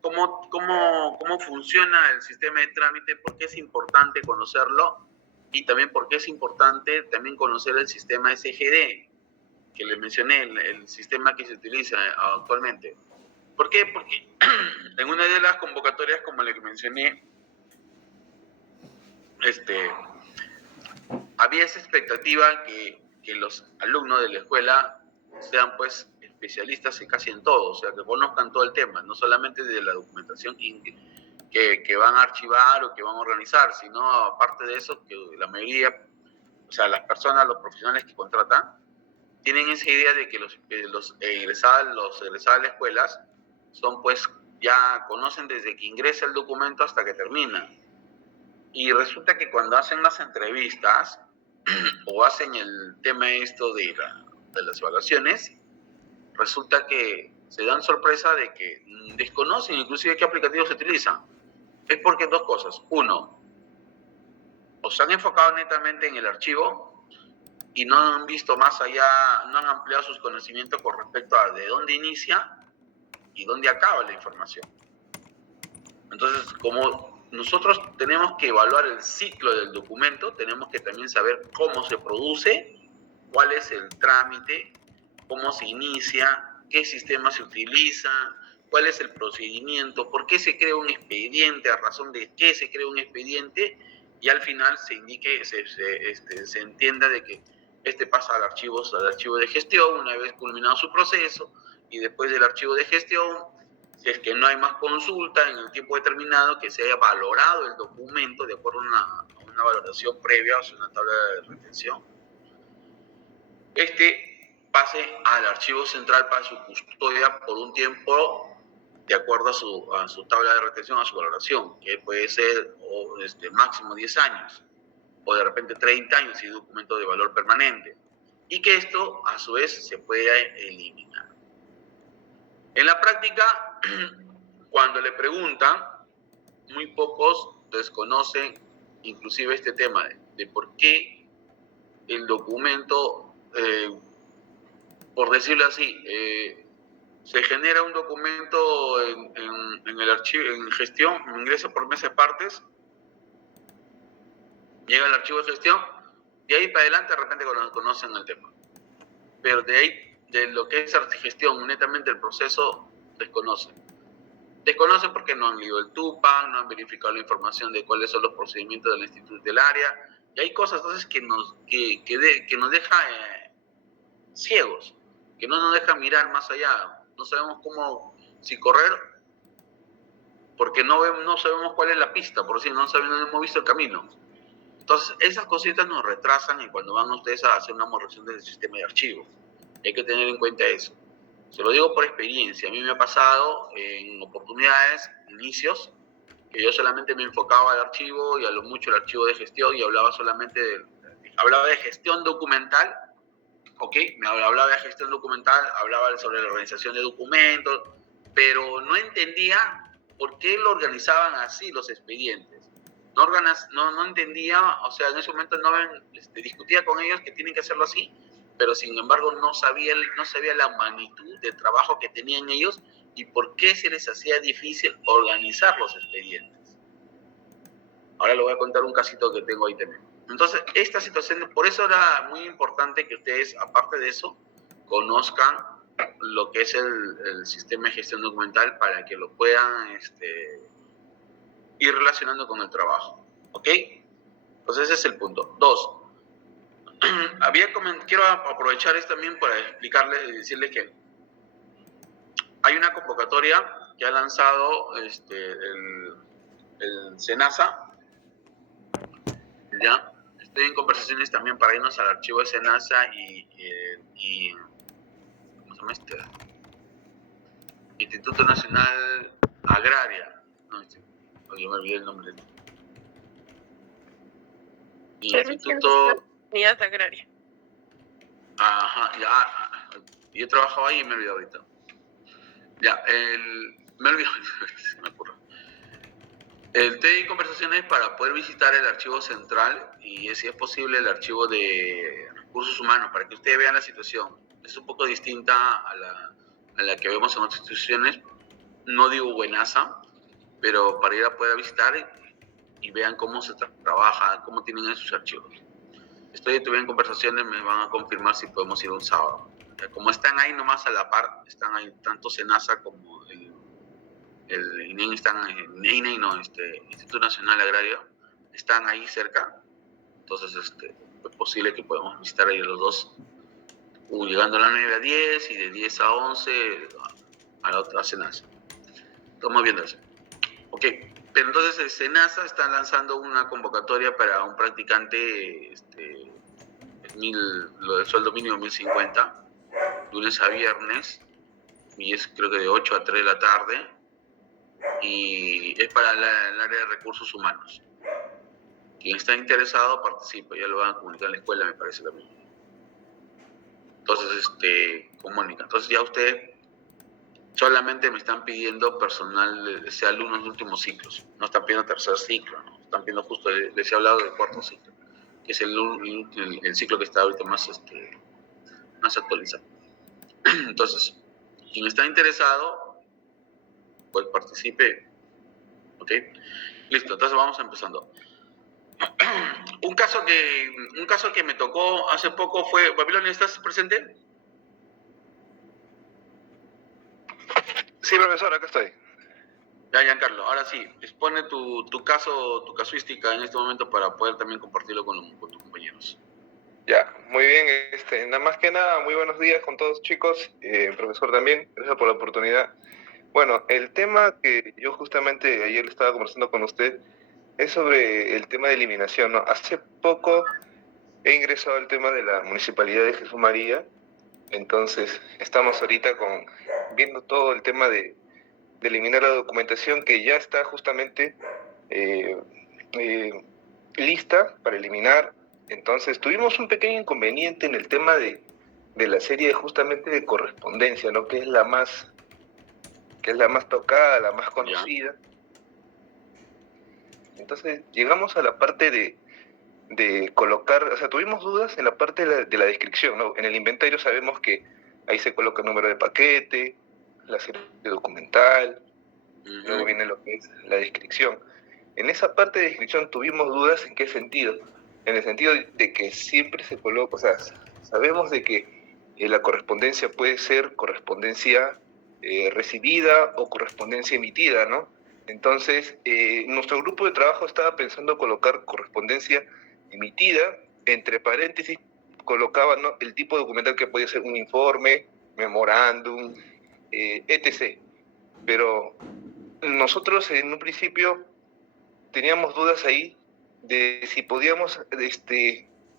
cómo funciona el sistema de trámite, por qué es importante conocerlo y también por qué es importante también conocer el sistema SGD, que les mencioné, el sistema que se utiliza actualmente. ¿Por qué? Porque en una de las convocatorias, como le mencioné, había esa expectativa que los alumnos de la escuela sean pues especialistas casi en todo, o sea, que conozcan todo el tema, no solamente de la documentación que van a archivar o que van a organizar, sino aparte de eso, que la mayoría, o sea, las personas, los profesionales que contratan, tienen esa idea de que los egresados de las escuelas son pues ya conocen desde que ingresa el documento hasta que termina. Y resulta que cuando hacen las entrevistas o hacen el tema esto de las evaluaciones, resulta que se dan sorpresa de que desconocen inclusive qué aplicativos se utilizan. Es porque dos cosas. Uno, o se han enfocado netamente en el archivo y no han visto más allá, no han ampliado sus conocimientos con respecto a de dónde inicia y dónde acaba la información. Entonces, como nosotros tenemos que evaluar el ciclo del documento, tenemos que también saber cómo se produce, cuál es el trámite, cómo se inicia, qué sistema se utiliza, cuál es el procedimiento, por qué se crea un expediente, a razón de qué se crea un expediente, y al final se indique, se entienda de que pasa al archivo de gestión una vez culminado su proceso, y después del archivo de gestión, si es que no hay más consulta en el tiempo determinado, que se haya valorado el documento de acuerdo a una valoración previa, o sea, una tabla de retención, pase al archivo central para su custodia por un tiempo de acuerdo a su tabla de retención, a su valoración, que puede ser máximo 10 años, o de repente 30 años si es documento de valor permanente, y que esto a su vez se pueda eliminar. En la práctica, cuando le preguntan, muy pocos desconocen inclusive este tema de por qué el documento, por decirlo así, se genera un documento en el archivo, en gestión, ingresa por meses partes, llega al archivo de gestión, y ahí para adelante de repente conocen el tema. Pero de ahí, de lo que es gestión, netamente el proceso, desconocen. Desconocen porque no han leído el TUPAC, no han verificado la información de cuáles son los procedimientos del instituto del área, y hay cosas entonces que nos deja ciegos, que no nos deja mirar más allá. No sabemos si correr, porque no sabemos cuál es la pista, por si no hemos visto el camino. Entonces, esas cositas nos retrasan y cuando van ustedes a hacer una corrección del sistema de archivos. Hay que tener en cuenta eso. Se lo digo por experiencia. A mí me ha pasado en oportunidades, inicios, que yo solamente me enfocaba al archivo y a lo mucho el archivo de gestión y hablaba solamente de gestión documental, ¿ok? Me hablaba de gestión documental, hablaba sobre la organización de documentos, pero no entendía por qué lo organizaban así los expedientes. No entendía, o sea, en ese momento discutía con ellos que tienen que hacerlo así, pero sin embargo no sabía la magnitud del trabajo que tenían ellos y por qué se les hacía difícil organizar los expedientes. Ahora les voy a contar un casito que tengo ahí también. Entonces, esta situación, por eso era muy importante que ustedes, aparte de eso, conozcan lo que es el sistema de gestión documental para que lo puedan ir relacionando con el trabajo. ¿Ok? Entonces, ese es el punto. 2. Quiero aprovechar esto también para explicarles y decirles que hay una convocatoria que ha lanzado el SENASA. ¿Ya? Estoy en conversaciones también para irnos al archivo de SENASA y ¿cómo se llama Instituto Nacional Agraria. No, yo me olvidé el nombre. Instituto... Unidad Agraria. Ajá, ya. Yo trabajaba ahí y me olvidé ahorita. Ya, me olvidé, se me ocurrió. Estoy en conversaciones para poder visitar el archivo central y, si es posible, el archivo de recursos humanos, para que ustedes vean la situación. Es un poco distinta a la que vemos en otras instituciones. no digo buenaza, pero para ir a poder visitar y vean cómo se trabaja, cómo tienen sus archivos. Estoy todavía en conversaciones, me van a confirmar si podemos ir un sábado. Como están ahí nomás a la par, están ahí tanto SENASA como el INEI, Instituto Nacional Agrario, están ahí cerca. Entonces es posible que podamos visitar ahí los dos, llegando a las 9 a 10 y de 10 a 11 a la otra SENASA. Estamos viendo eso. Ok, pero entonces SENASA está lanzando una convocatoria para un practicante, lo del sueldo mínimo 1050, lunes a viernes, y es creo que de 8 a 3 de la tarde, y es para el área de recursos humanos. Quien está interesado participa, ya lo van a comunicar en la escuela, me parece también. Entonces, comunica. Entonces ya ustedes solamente me están pidiendo personal, alumnos de últimos ciclos. No están pidiendo tercer ciclo, ¿no? Están pidiendo justo, les he hablado del cuarto ciclo, que es el ciclo que está ahorita más actualizado. Entonces, quien está interesado, pues participe. ¿Ok? Listo, entonces vamos empezando. Un caso que me tocó hace poco fue... Babilonia, ¿estás presente? Sí, profesor, acá estoy. Ya, Giancarlo, ahora sí, expone tu casuística en este momento para poder también compartirlo con tus compañeros. Ya, muy bien. Nada más que nada, muy buenos días con todos, chicos. Profesor también, gracias por la oportunidad. Bueno, el tema que yo justamente ayer estaba conversando con usted es sobre el tema de eliminación, ¿no? Hace poco he ingresado al tema de la Municipalidad de Jesús María, entonces estamos ahorita viendo todo el tema de eliminar la documentación que ya está justamente lista para eliminar. Entonces tuvimos un pequeño inconveniente en el tema de la serie justamente de correspondencia, ¿no? Que es la más tocada, la más conocida. Entonces llegamos a la parte de colocar, o sea, tuvimos dudas en la parte de la descripción, ¿no? En el inventario sabemos que ahí se coloca el número de paquete, la serie documental, luego viene lo que es la descripción. En esa parte de descripción tuvimos dudas en qué sentido. En el sentido de que siempre se coloca, o sea, sabemos de que la correspondencia puede ser correspondencia recibida o correspondencia emitida, ¿no? Entonces, nuestro grupo de trabajo estaba pensando colocar correspondencia emitida, entre paréntesis colocaba, ¿no?, el tipo de documental que podía ser un informe, memorándum, etc. Pero nosotros en un principio teníamos dudas ahí de si podíamos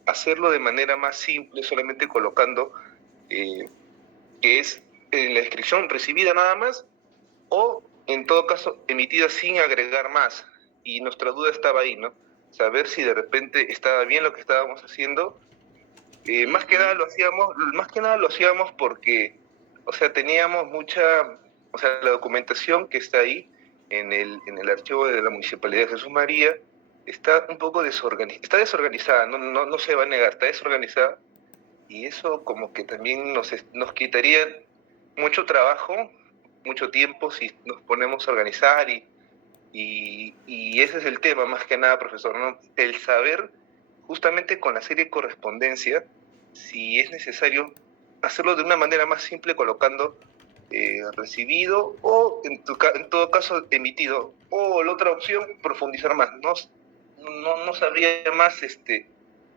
hacerlo de manera más simple, solamente colocando que es en la descripción recibida nada más, o en todo caso emitida sin agregar más. Y nuestra duda estaba ahí, ¿no? Saber si de repente estaba bien lo que estábamos haciendo. Más que nada lo hacíamos porque, o sea, teníamos la documentación que está ahí en el archivo de la Municipalidad de Jesús María está un poco desorganizada, no se va a negar, está desorganizada, y eso como que también nos quitaría mucho trabajo, mucho tiempo si nos ponemos a organizar y ese es el tema más que nada, profesor, ¿no? El saber justamente con la serie de correspondencia si es necesario hacerlo de una manera más simple colocando recibido o en todo caso emitido, o la otra opción profundizar más. No sabría más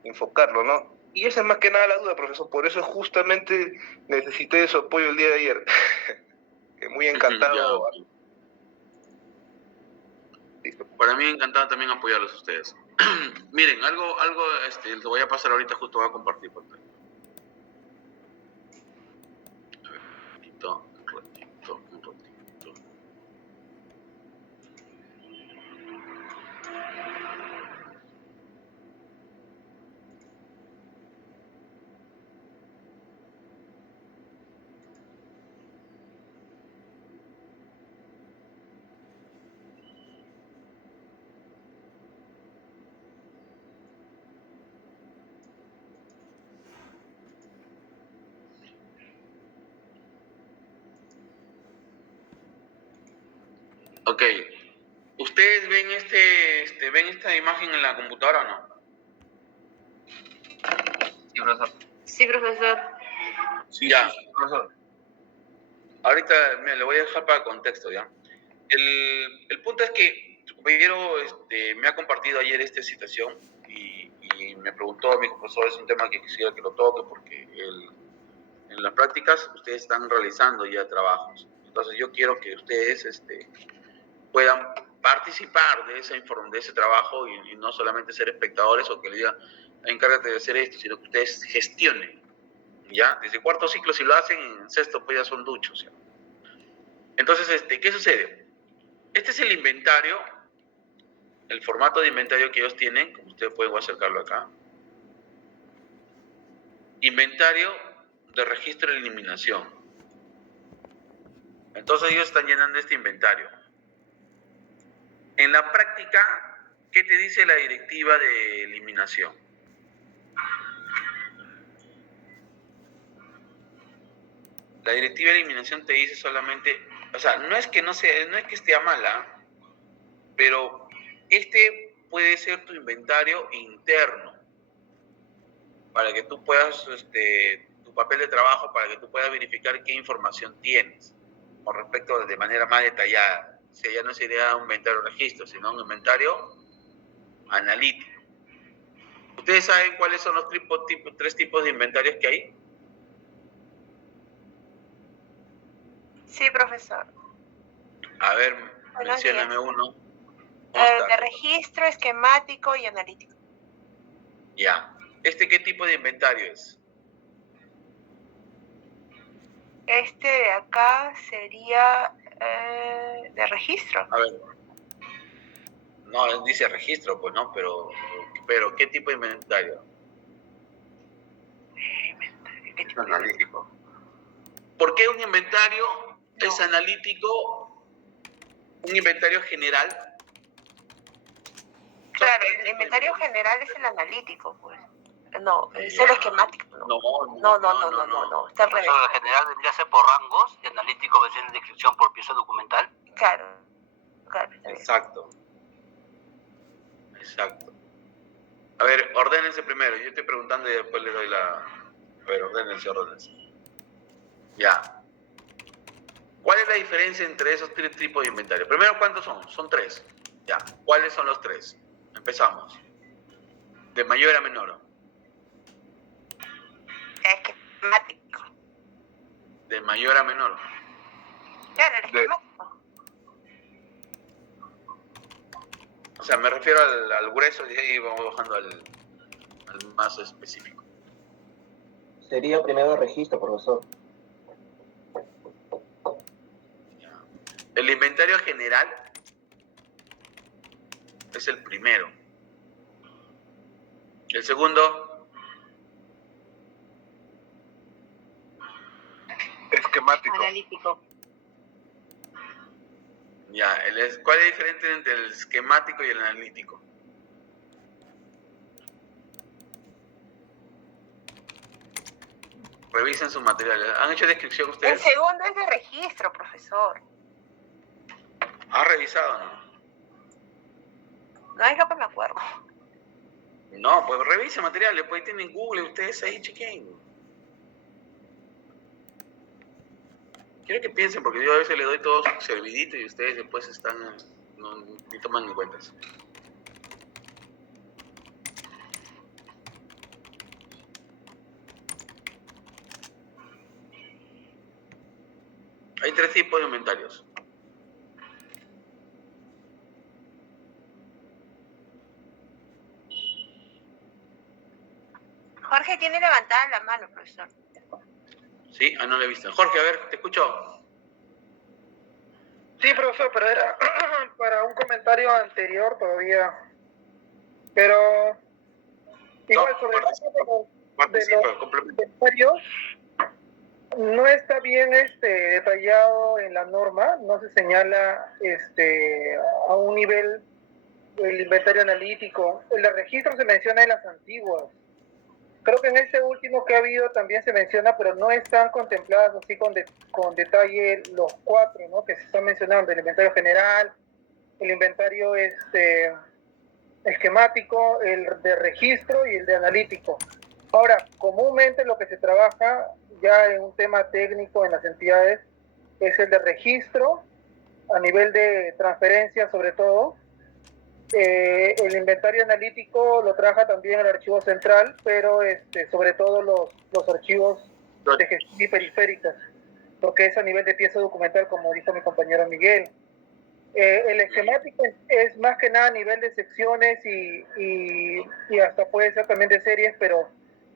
enfocarlo, ¿no? Y esa es más que nada la duda, profesor, por eso justamente necesité de su apoyo el día de ayer. Que muy encantado. Listo. Para mí encantado también apoyarlos a ustedes. Miren, algo les voy a pasar ahorita, justo voy a compartir pantalla. A ver, un ratito. Ok. ¿Ustedes ven ven esta imagen en la computadora o no? Sí, profesor. Sí, profesor. Sí, Ya. sí, profesor. Ahorita le voy a dejar para contexto, ¿ya? El punto es que tu compañero me ha compartido ayer esta situación y me preguntó, mi profesor, es un tema que quisiera que lo toque porque en las prácticas ustedes están realizando ya trabajos. Entonces yo quiero que ustedes puedan participar de ese trabajo y no solamente ser espectadores o que le digan, encárgate de hacer esto, sino que ustedes gestionen, ¿ya? Desde cuarto ciclo, si lo hacen, en sexto pues ya son duchos, ¿ya? Entonces, ¿qué sucede? Este es el inventario, el formato de inventario que ellos tienen, como ustedes pueden acercarlo acá. Inventario de registro de eliminación. Entonces ellos están llenando este inventario. En la práctica, ¿qué te dice la directiva de eliminación? La directiva de eliminación te dice solamente, o sea, no es que esté mala, pero puede ser tu inventario interno para que tú puedas, tu papel de trabajo, para que tú puedas verificar qué información tienes con respecto de manera más detallada. O sea, ya no sería un inventario de registro, sino un inventario analítico. ¿Ustedes saben cuáles son los tres tipos de inventarios que hay? Sí, profesor. A ver, Buenos mencióname días. uno. De registro, esquemático y analítico. Ya. ¿Qué tipo de inventario es? Este de acá sería de registro. A ver. No, dice registro, pues no, pero ¿qué tipo de inventario? ¿Qué tipo de Analítico. ¿Por qué un inventario es analítico? Un inventario general. Claro, el inventario general es el analítico, pues. No, es el esquemático. No. Está al revés. Profesor, el general vendría a ser por rangos y analítico vendría a ser descripción por pieza documental. Claro. Exacto. A ver, ordénense primero. Yo estoy preguntando y después le doy la... A ver, ordénense. Ya. ¿Cuál es la diferencia entre esos tres tipos de inventario? Primero, ¿cuántos son? Son tres. Ya. ¿Cuáles son los tres? Empezamos. De mayor a menor. Esquemático. De mayor a menor. Claro, el esquemático. O sea, me refiero al grueso y ahí vamos bajando al más específico. Sería primero el registro, profesor. El inventario general es el primero. El segundo, Esquemático. Analítico. ya. ¿Cuál es la diferencia entre el esquemático y el analítico? Revisen sus materiales. ¿Han hecho descripción El ustedes? segundo es de registro, profesor. ¿Han revisado o no? No es que me acuerdo. No, pues revisen materiales. Pues tienen Google, ustedes ahí chequen. Quiero que piensen, porque yo a veces les doy todo servidito y ustedes después ni toman en cuenta eso. Hay tres tipos de inventarios. Jorge tiene levantada la mano, profesor. ¿Sí? Ah, no lo he visto. Jorge, a ver, te escucho. Sí, profesor, pero era para un comentario anterior todavía. Pero igual sobre el tema de los inventarios, no está bien detallado en la norma, no se señala a un nivel el inventario analítico. El de registro se menciona en las antiguas. Creo que en este último que ha habido también se menciona, pero no están contempladas así con detalle los 4, ¿no? Que se están mencionando: el inventario general, el inventario esquemático, el de registro y el de analítico. Ahora, comúnmente lo que se trabaja ya en un tema técnico en las entidades es el de registro, a nivel de transferencia sobre todo. El inventario analítico lo trabaja también el archivo central, pero sobre todo los archivos de gestión y periféricas, lo que es a nivel de pieza documental, como dijo mi compañero Miguel. El esquemático es más que nada a nivel de secciones y hasta puede ser también de series, pero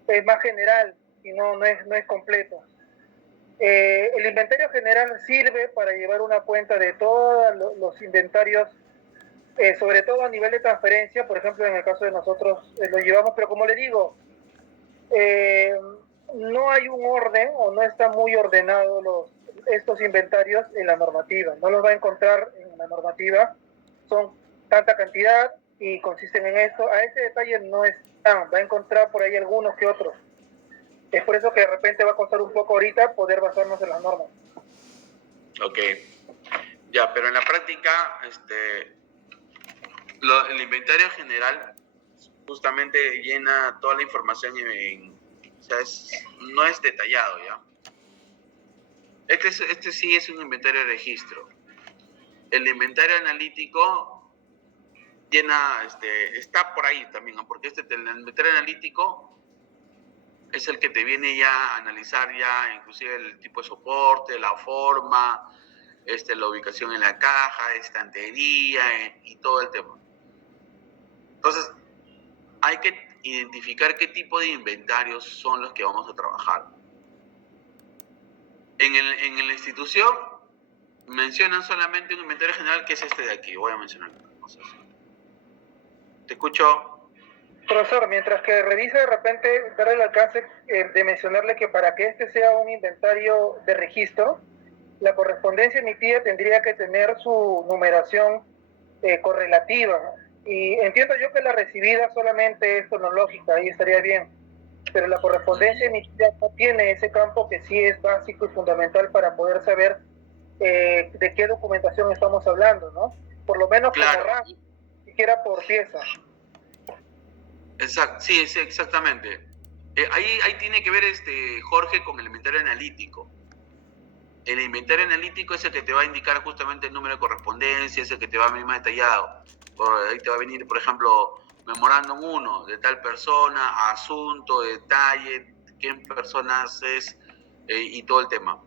es más general y no es completo. El inventario general sirve para llevar una cuenta de todos los inventarios, sobre todo a nivel de transferencia. Por ejemplo, en el caso de nosotros lo llevamos, pero como le digo, no hay un orden o no está muy ordenado estos inventarios en la normativa. No los va a encontrar en la normativa, son tanta cantidad y consisten en esto. A ese detalle no están, va a encontrar por ahí algunos que otros. Es por eso que de repente va a costar un poco ahorita poder basarnos en las normas. Ok, ya, pero en la práctica, el inventario general justamente llena toda la información o sea, no es detallado, ¿ya? Este sí es un inventario de registro. El inventario analítico llena, está por ahí también, ¿no? Porque el inventario analítico es el que te viene ya a analizar ya inclusive el tipo de soporte, la forma, la ubicación en la caja, estantería y todo el tema. Entonces, hay que identificar qué tipo de inventarios son los que vamos a trabajar. En la institución mencionan solamente un inventario general, que es este de aquí. Voy a mencionar. Te escucho. Profesor, mientras que revisa, de repente darle el alcance de mencionarle que para que este sea un inventario de registro, la correspondencia emitida tendría que tener su numeración correlativa. Y entiendo yo que la recibida solamente es cronológica, ahí estaría bien. Pero la correspondencia emitida no tiene ese campo que sí es básico y fundamental para poder saber de qué documentación estamos hablando, ¿no? Por lo menos claro, como rango, siquiera por pieza. Exacto, sí, exactamente. Ahí tiene que ver Jorge con el inventario analítico. El inventario analítico es el que te va a indicar justamente el número de correspondencia, es el que te va a venir más detallado. Ahí te va a venir, por ejemplo, memorándum 1, de tal persona, asunto, detalle, quién personas es y todo el tema.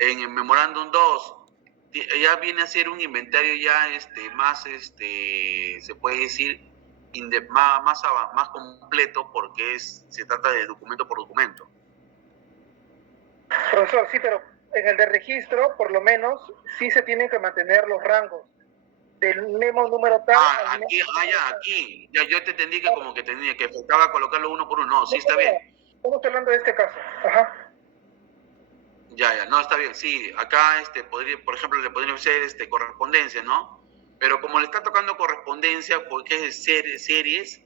En el memorándum 2, ya viene a ser un inventario ya más, se puede decir, más completo, porque se trata de documento por documento. Profesor, sí, pero en el de registro, por lo menos, sí se tienen que mantener los rangos del mismo número tal. Aquí. Ya, yo te entendí que como que faltaba colocarlo uno por uno. No, sí, está bien. Estamos hablando de este caso. Ajá. Ya, no, está bien. Sí, acá por ejemplo, le podría ser correspondencia, ¿no? Pero como le está tocando correspondencia, porque es series,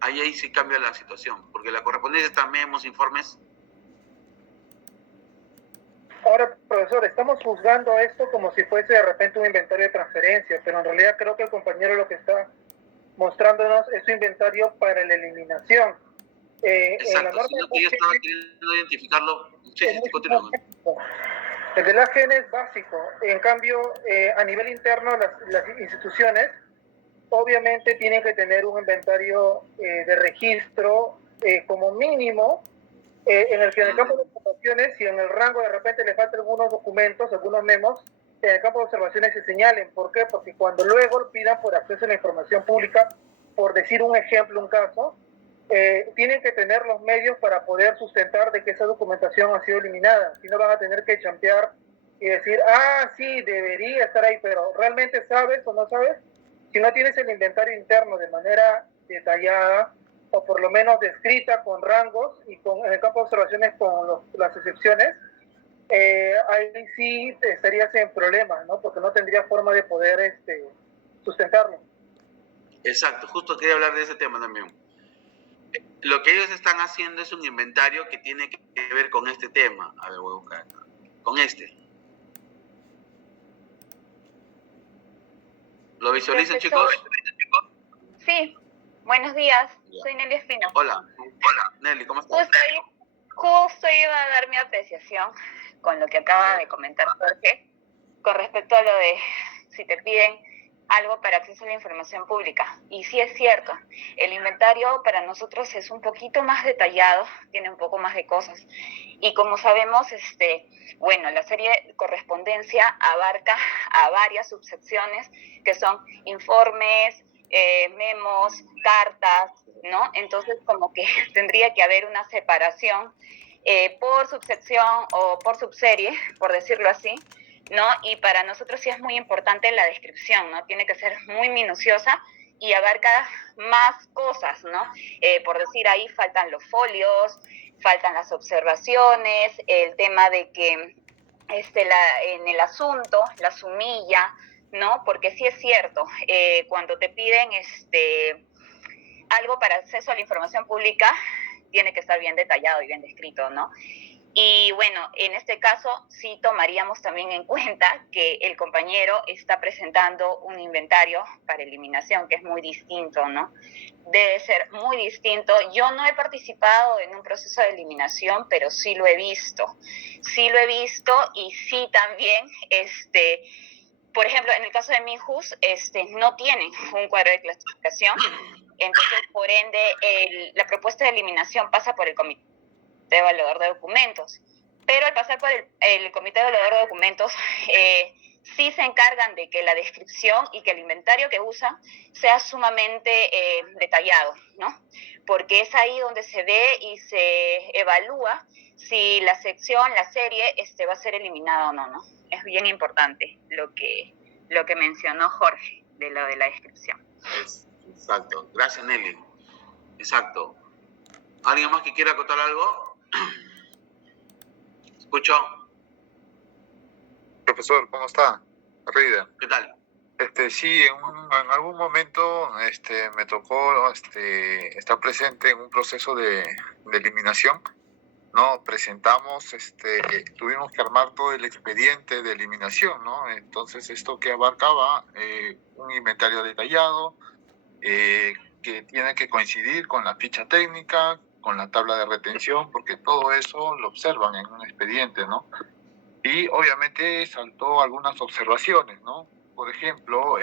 ahí sí cambia la situación. Porque la correspondencia está memos, informes. Ahora, profesor, estamos juzgando esto como si fuese de repente un inventario de transferencia, pero en realidad creo que el compañero lo que está mostrándonos es su inventario para la eliminación. Exacto, sino que yo estaba queriendo identificarlo. Sí, continúa. El de la AGN es básico. En cambio, a nivel interno, las instituciones obviamente tienen que tener un inventario de registro como mínimo, en el que en el campo de observaciones, si en el rango de repente le faltan algunos documentos, algunos memos, en el campo de observaciones se señalen. ¿Por qué? Porque cuando luego pidan por acceso a la información pública, por decir un ejemplo, un caso, tienen que tener los medios para poder sustentar de que esa documentación ha sido eliminada. Si no, van a tener que champear y decir, sí, debería estar ahí, pero ¿realmente sabes o no sabes? Si no tienes el inventario interno de manera detallada, o por lo menos descrita con rangos y en el campo de observaciones con las excepciones, ahí sí estarías en problemas, ¿no? Porque no tendrías forma de poder sustentarlo. Exacto, justo quería hablar de ese tema también. Lo que ellos están haciendo es un inventario que tiene que ver con este tema. A ver, voy a buscar acá. Con este. ¿Lo visualizan, chicos? Sí. Buenos días. Soy Nelly Espino. Hola, Nelly, ¿cómo estás? Justo iba a dar mi apreciación con lo que acaba de comentar Jorge, con respecto a lo de si te piden algo para acceso a la información pública. Y sí es cierto, el inventario para nosotros es un poquito más detallado, tiene un poco más de cosas. Y como sabemos, bueno, la serie correspondencia abarca a varias subsecciones que son informes, memos, cartas, ¿no? Entonces como que tendría que haber una separación por subsección o por subserie, por decirlo así, ¿no? Y para nosotros sí es muy importante la descripción, ¿no? Tiene que ser muy minuciosa y abarca más cosas, ¿no? Por decir, ahí faltan los folios, faltan las observaciones, el tema de que en el asunto, la sumilla, ¿no? Porque sí es cierto, cuando te piden algo para acceso a la información pública, tiene que estar bien detallado y bien descrito, ¿no? Y bueno, en este caso sí tomaríamos también en cuenta que el compañero está presentando un inventario para eliminación, que es muy distinto, ¿no? Debe ser muy distinto. Yo no he participado en un proceso de eliminación, pero sí lo he visto. Sí lo he visto y sí también, por ejemplo, en el caso de Minjus, no tienen un cuadro de clasificación, entonces, por ende, la propuesta de eliminación pasa por el comité de evaluador de documentos. Pero al pasar por el comité de evaluador de documentos, sí se encargan de que la descripción y que el inventario que usan sea sumamente detallado, ¿no? Porque es ahí donde se ve y se evalúa si la sección, la serie, va a ser eliminada o no, ¿no? Es bien importante lo que mencionó Jorge de lo de la descripción. Exacto. Gracias, Nelly. Exacto. ¿Alguien más que quiera acotar algo? ¿Escucho? Profesor, ¿cómo está? Reader. ¿Qué tal? Sí, en algún momento me tocó estar presente en un proceso de eliminación, ¿no? Presentamos, tuvimos que armar todo el expediente de eliminación, ¿no? Entonces, esto que abarcaba un inventario detallado, que tiene que coincidir con la ficha técnica, con la tabla de retención, porque todo eso lo observan en un expediente, ¿no? Y obviamente saltó algunas observaciones, ¿no? Por ejemplo,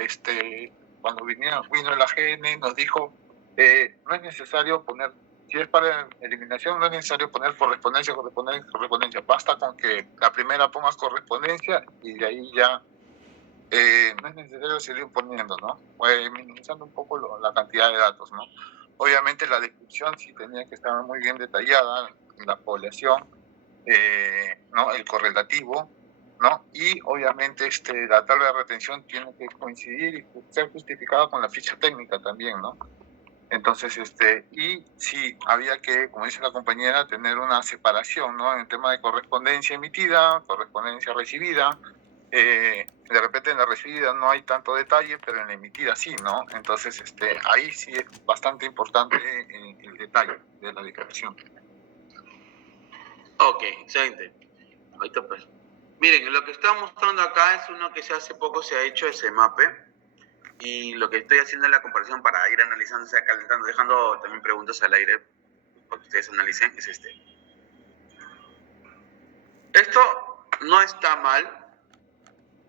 cuando vino el AGN nos dijo, no es necesario poner, si es para eliminación, no es necesario poner correspondencia, basta con que la primera pongas correspondencia y de ahí ya no es necesario seguir poniendo, ¿no? Minimizando un poco la cantidad de datos, ¿no? Obviamente la descripción sí tenía que estar muy bien detallada, la población, ¿no? El correlativo, ¿no? Y obviamente la tabla de retención tiene que coincidir y ser justificada con la ficha técnica también, ¿no? Entonces, y sí, había que, como dice la compañera, tener una separación, ¿no? En el tema de correspondencia emitida, correspondencia recibida. De repente en la recibida no hay tanto detalle, pero en la emitida sí, ¿no? Entonces, ahí sí es bastante importante el detalle de la descripción. Ok, excelente. Ahorita pues. Miren, lo que estamos mostrando acá es uno que hace poco se ha hecho ese mape. Y lo que estoy haciendo es la comparación para ir analizando, calentando, dejando también preguntas al aire para que ustedes analicen, es este. Esto no está mal.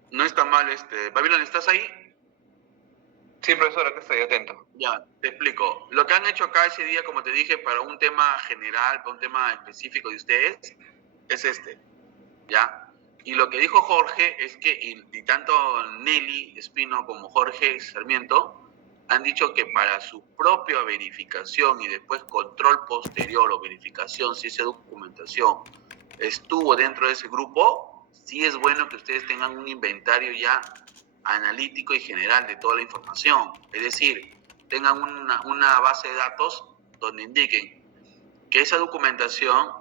No está mal, Babilón, ¿estás ahí? Sí, profesor, acá estoy atento. Ya, te explico. Lo que han hecho acá ese día, como te dije, para un tema general, para un tema específico de ustedes, es ¿ya? Y lo que dijo Jorge es que, y tanto Nelly Espino como Jorge Sarmiento han dicho que para su propia verificación y después control posterior o verificación si esa documentación estuvo dentro de ese grupo, sí es bueno que ustedes tengan un inventario ya analítico y general de toda la información. Es decir, tengan una base de datos donde indiquen que esa documentación,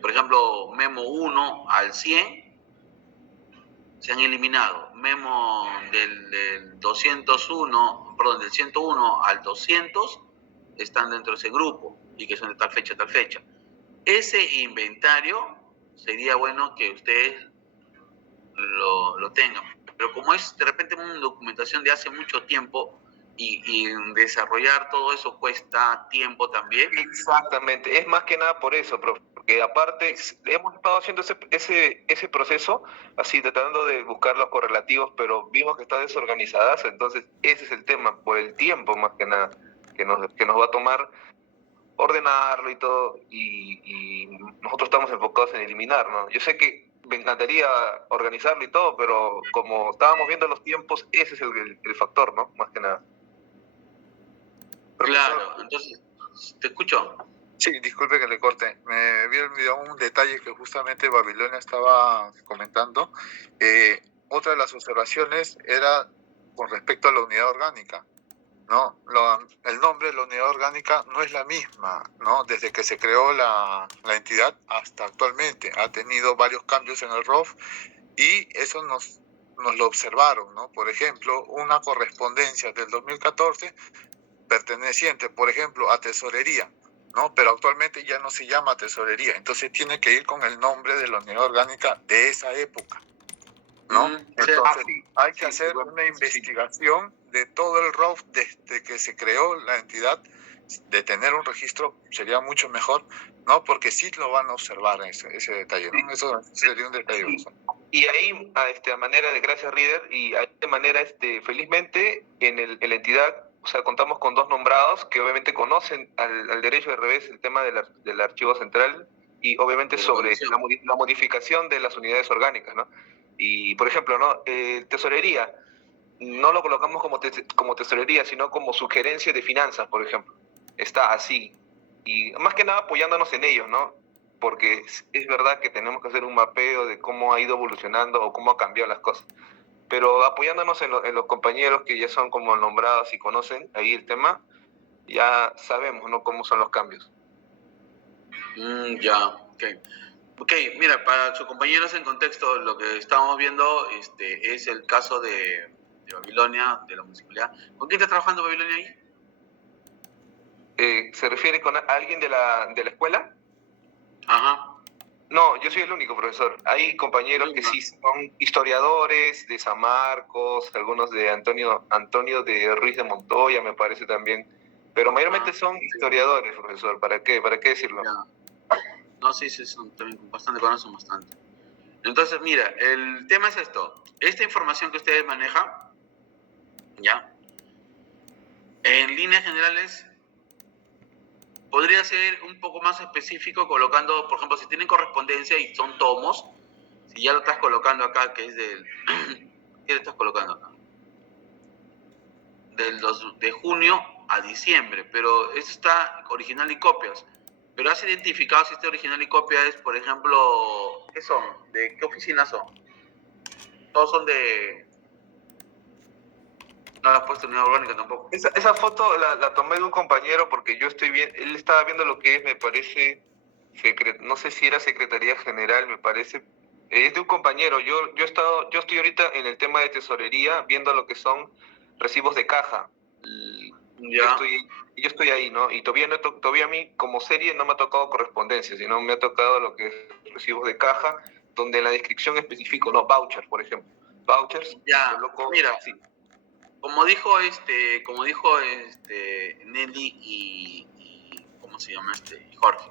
por ejemplo, memo 1 al 100, se han eliminado. Memo del 201, perdón, del 101 al 200, están dentro de ese grupo y que son de tal fecha a tal fecha. Ese inventario sería bueno que ustedes lo tengan, pero como es de repente una documentación de hace mucho tiempo y desarrollar todo eso cuesta tiempo también. Exactamente, es más que nada por eso, profe, porque aparte hemos estado haciendo ese proceso, así tratando de buscar los correlativos, pero vimos que está desorganizada, entonces ese es el tema, por el tiempo más que nada, que nos va a tomar ordenarlo y todo, y nosotros estamos enfocados en eliminar, ¿no? Yo sé que me encantaría organizarlo y todo, pero como estábamos viendo los tiempos, ese es el factor, ¿no? Más que nada. Claro, entonces, ¿te escucho? Sí, disculpe que le corte. Me había olvidado un detalle que justamente Babilonia estaba comentando. Otra de las observaciones era con respecto a la unidad orgánica, ¿no? El nombre de la unidad orgánica no es la misma, ¿no? Desde que se creó la entidad hasta actualmente. Ha tenido varios cambios en el ROF y eso nos lo observaron, ¿no? Por ejemplo, una correspondencia del 2014 perteneciente, por ejemplo, a tesorería, ¿no? Pero actualmente ya no se llama tesorería, entonces tiene que ir con el nombre de la unidad orgánica de esa época, ¿no? Entonces hay que hacer una investigación de todo el ROF desde que se creó la entidad. De tener un registro sería mucho mejor, ¿no? Porque sí lo van a observar ese detalle, ¿no? Eso sería un detalle. Y ahí, a manera de gracias, Reader, y de manera, felizmente, en la entidad, o sea, contamos con 2 nombrados que obviamente conocen al derecho de revés el tema del archivo central y obviamente sobre la modificación de las unidades orgánicas, ¿no? Y, por ejemplo, ¿no? Tesorería, no lo colocamos como tesorería, sino como sugerencia de finanzas, por ejemplo. Está así. Y más que nada apoyándonos en ellos, ¿no? Porque es verdad que tenemos que hacer un mapeo de cómo ha ido evolucionando o cómo ha cambiado las cosas. Pero apoyándonos en los compañeros que ya son como nombrados y conocen ahí el tema, ya sabemos, ¿no?, cómo son los cambios. Ya, ok, mira, para sus compañeros en contexto, lo que estamos viendo es el caso de Babilonia, de la municipalidad. ¿Con quién está trabajando Babilonia ahí? ¿Se refiere con alguien de la escuela? Ajá. No, yo soy el único, profesor. Hay compañeros que sí son historiadores de San Marcos, algunos de Antonio de Ruiz de Montoya, me parece también. Pero mayormente son historiadores, profesor. ¿Para qué decirlo? Ya. No, sí, son también bastante, conocen bastante. Entonces, mira, el tema es esto. Esta información que ustedes manejan, ¿ya? En líneas generales, podría ser un poco más específico colocando, por ejemplo, si tienen correspondencia y son tomos, si ya lo estás colocando acá, que es del... ¿Qué le estás colocando acá? De junio a diciembre, pero esto está original y copias. Pero has identificado si este original y copia es, por ejemplo, ¿qué son? ¿De qué oficinas son? Todos son de... No las has puesto en unidad orgánica tampoco. Esa foto la tomé de un compañero porque yo estoy bien, él estaba viendo lo que es, me parece, no sé si era Secretaría General, me parece, es de un compañero. Yo estoy ahorita en el tema de tesorería, viendo lo que son recibos de caja. Ya. Yo estoy ahí, ¿no? Y todavía a mí como serie no me ha tocado correspondencia, sino me ha tocado lo que es recibos de caja, donde en la descripción especifico, ¿no? Vouchers, por ejemplo. Vouchers. Ya, mira, sí. Como dijo Nelly y ¿cómo se llama Jorge?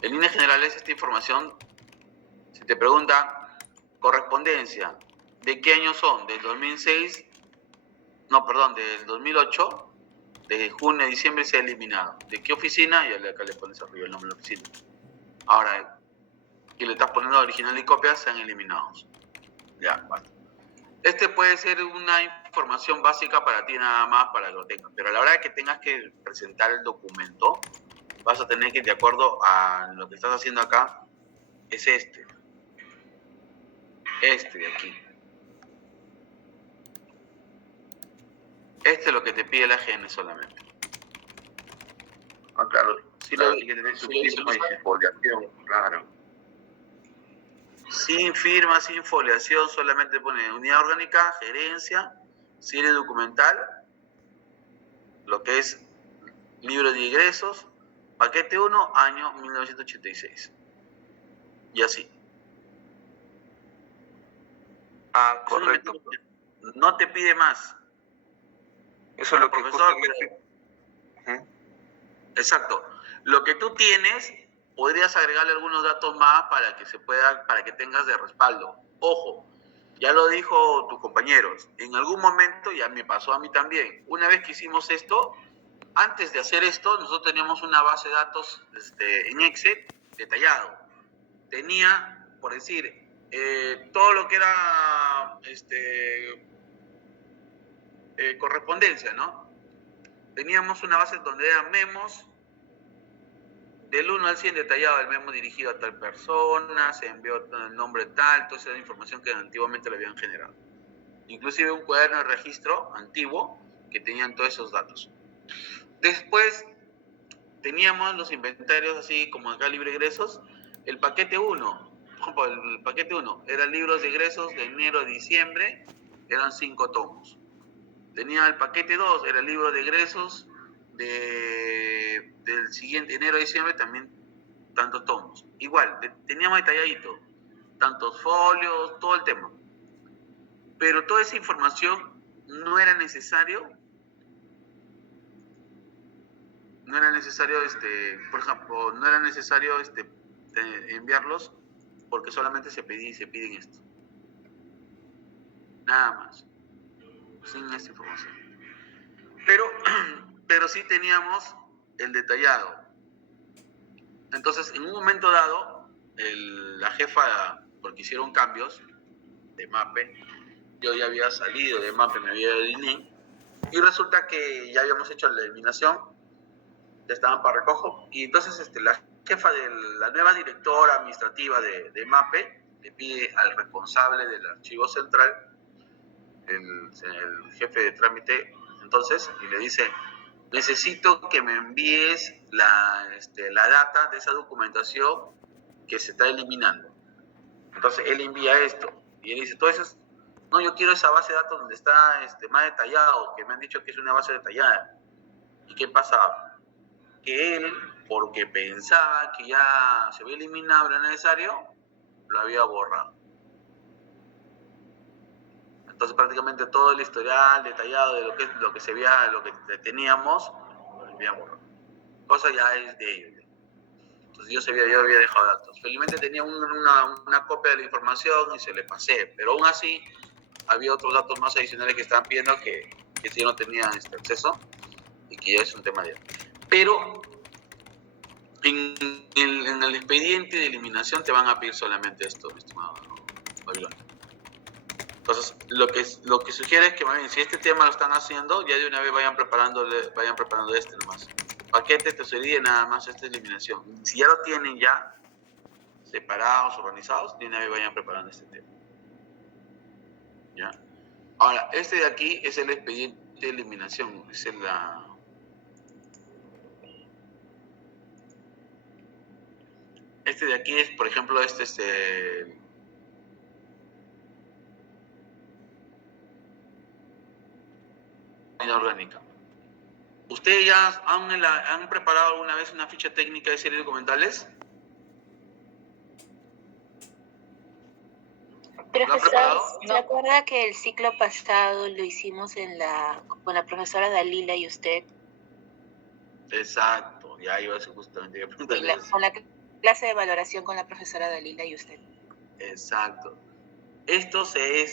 En líneas generales, esta información, si te pregunta correspondencia, ¿de qué año son? Del 2006, no, perdón, del 2008, de junio a diciembre se ha eliminado. ¿De qué oficina? Y acá le pones arriba el nombre de la oficina. Ahora, que le estás poniendo original y copia, se han eliminado. Ya, vale. Puede ser una información básica para ti nada más, para que lo tengas. Pero a la hora de que tengas que presentar el documento, vas a tener que, de acuerdo a lo que estás haciendo acá, es este de aquí. Este es lo que te pide la AGN solamente. Ah, claro. Sí, lo que tener su firma y foliación, claro. Sin firma, sin foliación, solamente pone unidad orgánica, gerencia, serie documental, lo que es libro de ingresos, paquete 1, año 1986. Y así. Ah, correcto. No te pide más. Eso es lo que profesor, justamente... Exacto. Lo que tú tienes, podrías agregarle algunos datos más para que para que tengas de respaldo. Ojo, ya lo dijo tus compañeros. En algún momento, ya me pasó a mí también. Una vez que hicimos esto, antes de hacer esto, nosotros teníamos una base de datos en Excel detallado. Tenía, por decir, todo lo que era correspondencia, ¿no? Teníamos una base donde eran memos del 1 al 100 detallado, el memo dirigido a tal persona, se envió el nombre tal, toda esa información que antiguamente le habían generado. Inclusive un cuaderno de registro antiguo que tenían todos esos datos. Después teníamos los inventarios así como acá libre egresos, el paquete 1, por ejemplo, el paquete 1 eran libros de egresos de enero a diciembre, eran 5 tomos. Tenía el paquete 2, era el libro de egresos del siguiente enero a diciembre, también tantos tomos. Igual, teníamos detalladito, tantos folios, todo el tema. Pero toda esa información no era necesario, por ejemplo, no era necesario enviarlos porque solamente se piden esto. Nada más, sin esta información. Pero sí teníamos el detallado. Entonces, en un momento dado, la jefa, porque hicieron cambios de MAPE, yo ya había salido de MAPE, me había ido de INE, y resulta que ya habíamos hecho la eliminación, ya estaban para recojo, y entonces la jefa de la nueva directora administrativa de MAPE le pide al responsable del archivo central, el jefe de trámite, entonces, y le dice: necesito que me envíes la data de esa documentación que se está eliminando. Entonces él envía esto y él dice: entonces, no, yo quiero esa base de datos donde está más detallado, que me han dicho que es una base detallada. ¿Y qué pasaba? Que él, porque pensaba que ya se había eliminado lo necesario, lo había borrado. Entonces prácticamente todo el historial detallado de lo que se veía, lo que teníamos, lo había borrado. Cosa ya es de ellos. Entonces yo había dejado datos. Felizmente tenía una copia de la información y se le pasé, pero aún así había otros datos más adicionales que estaban pidiendo que yo no tenía acceso y que ya es un tema de... Pero en el expediente de eliminación te van a pedir solamente esto, mi estimado Babilonia. Entonces, lo que sugiere es que, si este tema lo están haciendo, ya de una vez vayan preparando nomás. Paquete, tesorería, nada más, esta eliminación. Si ya lo tienen ya separados, organizados, de una vez vayan preparando este tema. ¿Ya? Ahora, este de aquí es el expediente de eliminación. Este de aquí es, por ejemplo, orgánica. ¿Ustedes ya han preparado alguna vez una ficha técnica de series documentales? Profesor, ¿se acuerda que el ciclo pasado lo hicimos con la profesora Dalila y usted? Exacto, ya iba a ser justamente. Con la clase de valoración con la profesora Dalila y usted. Exacto. Esto se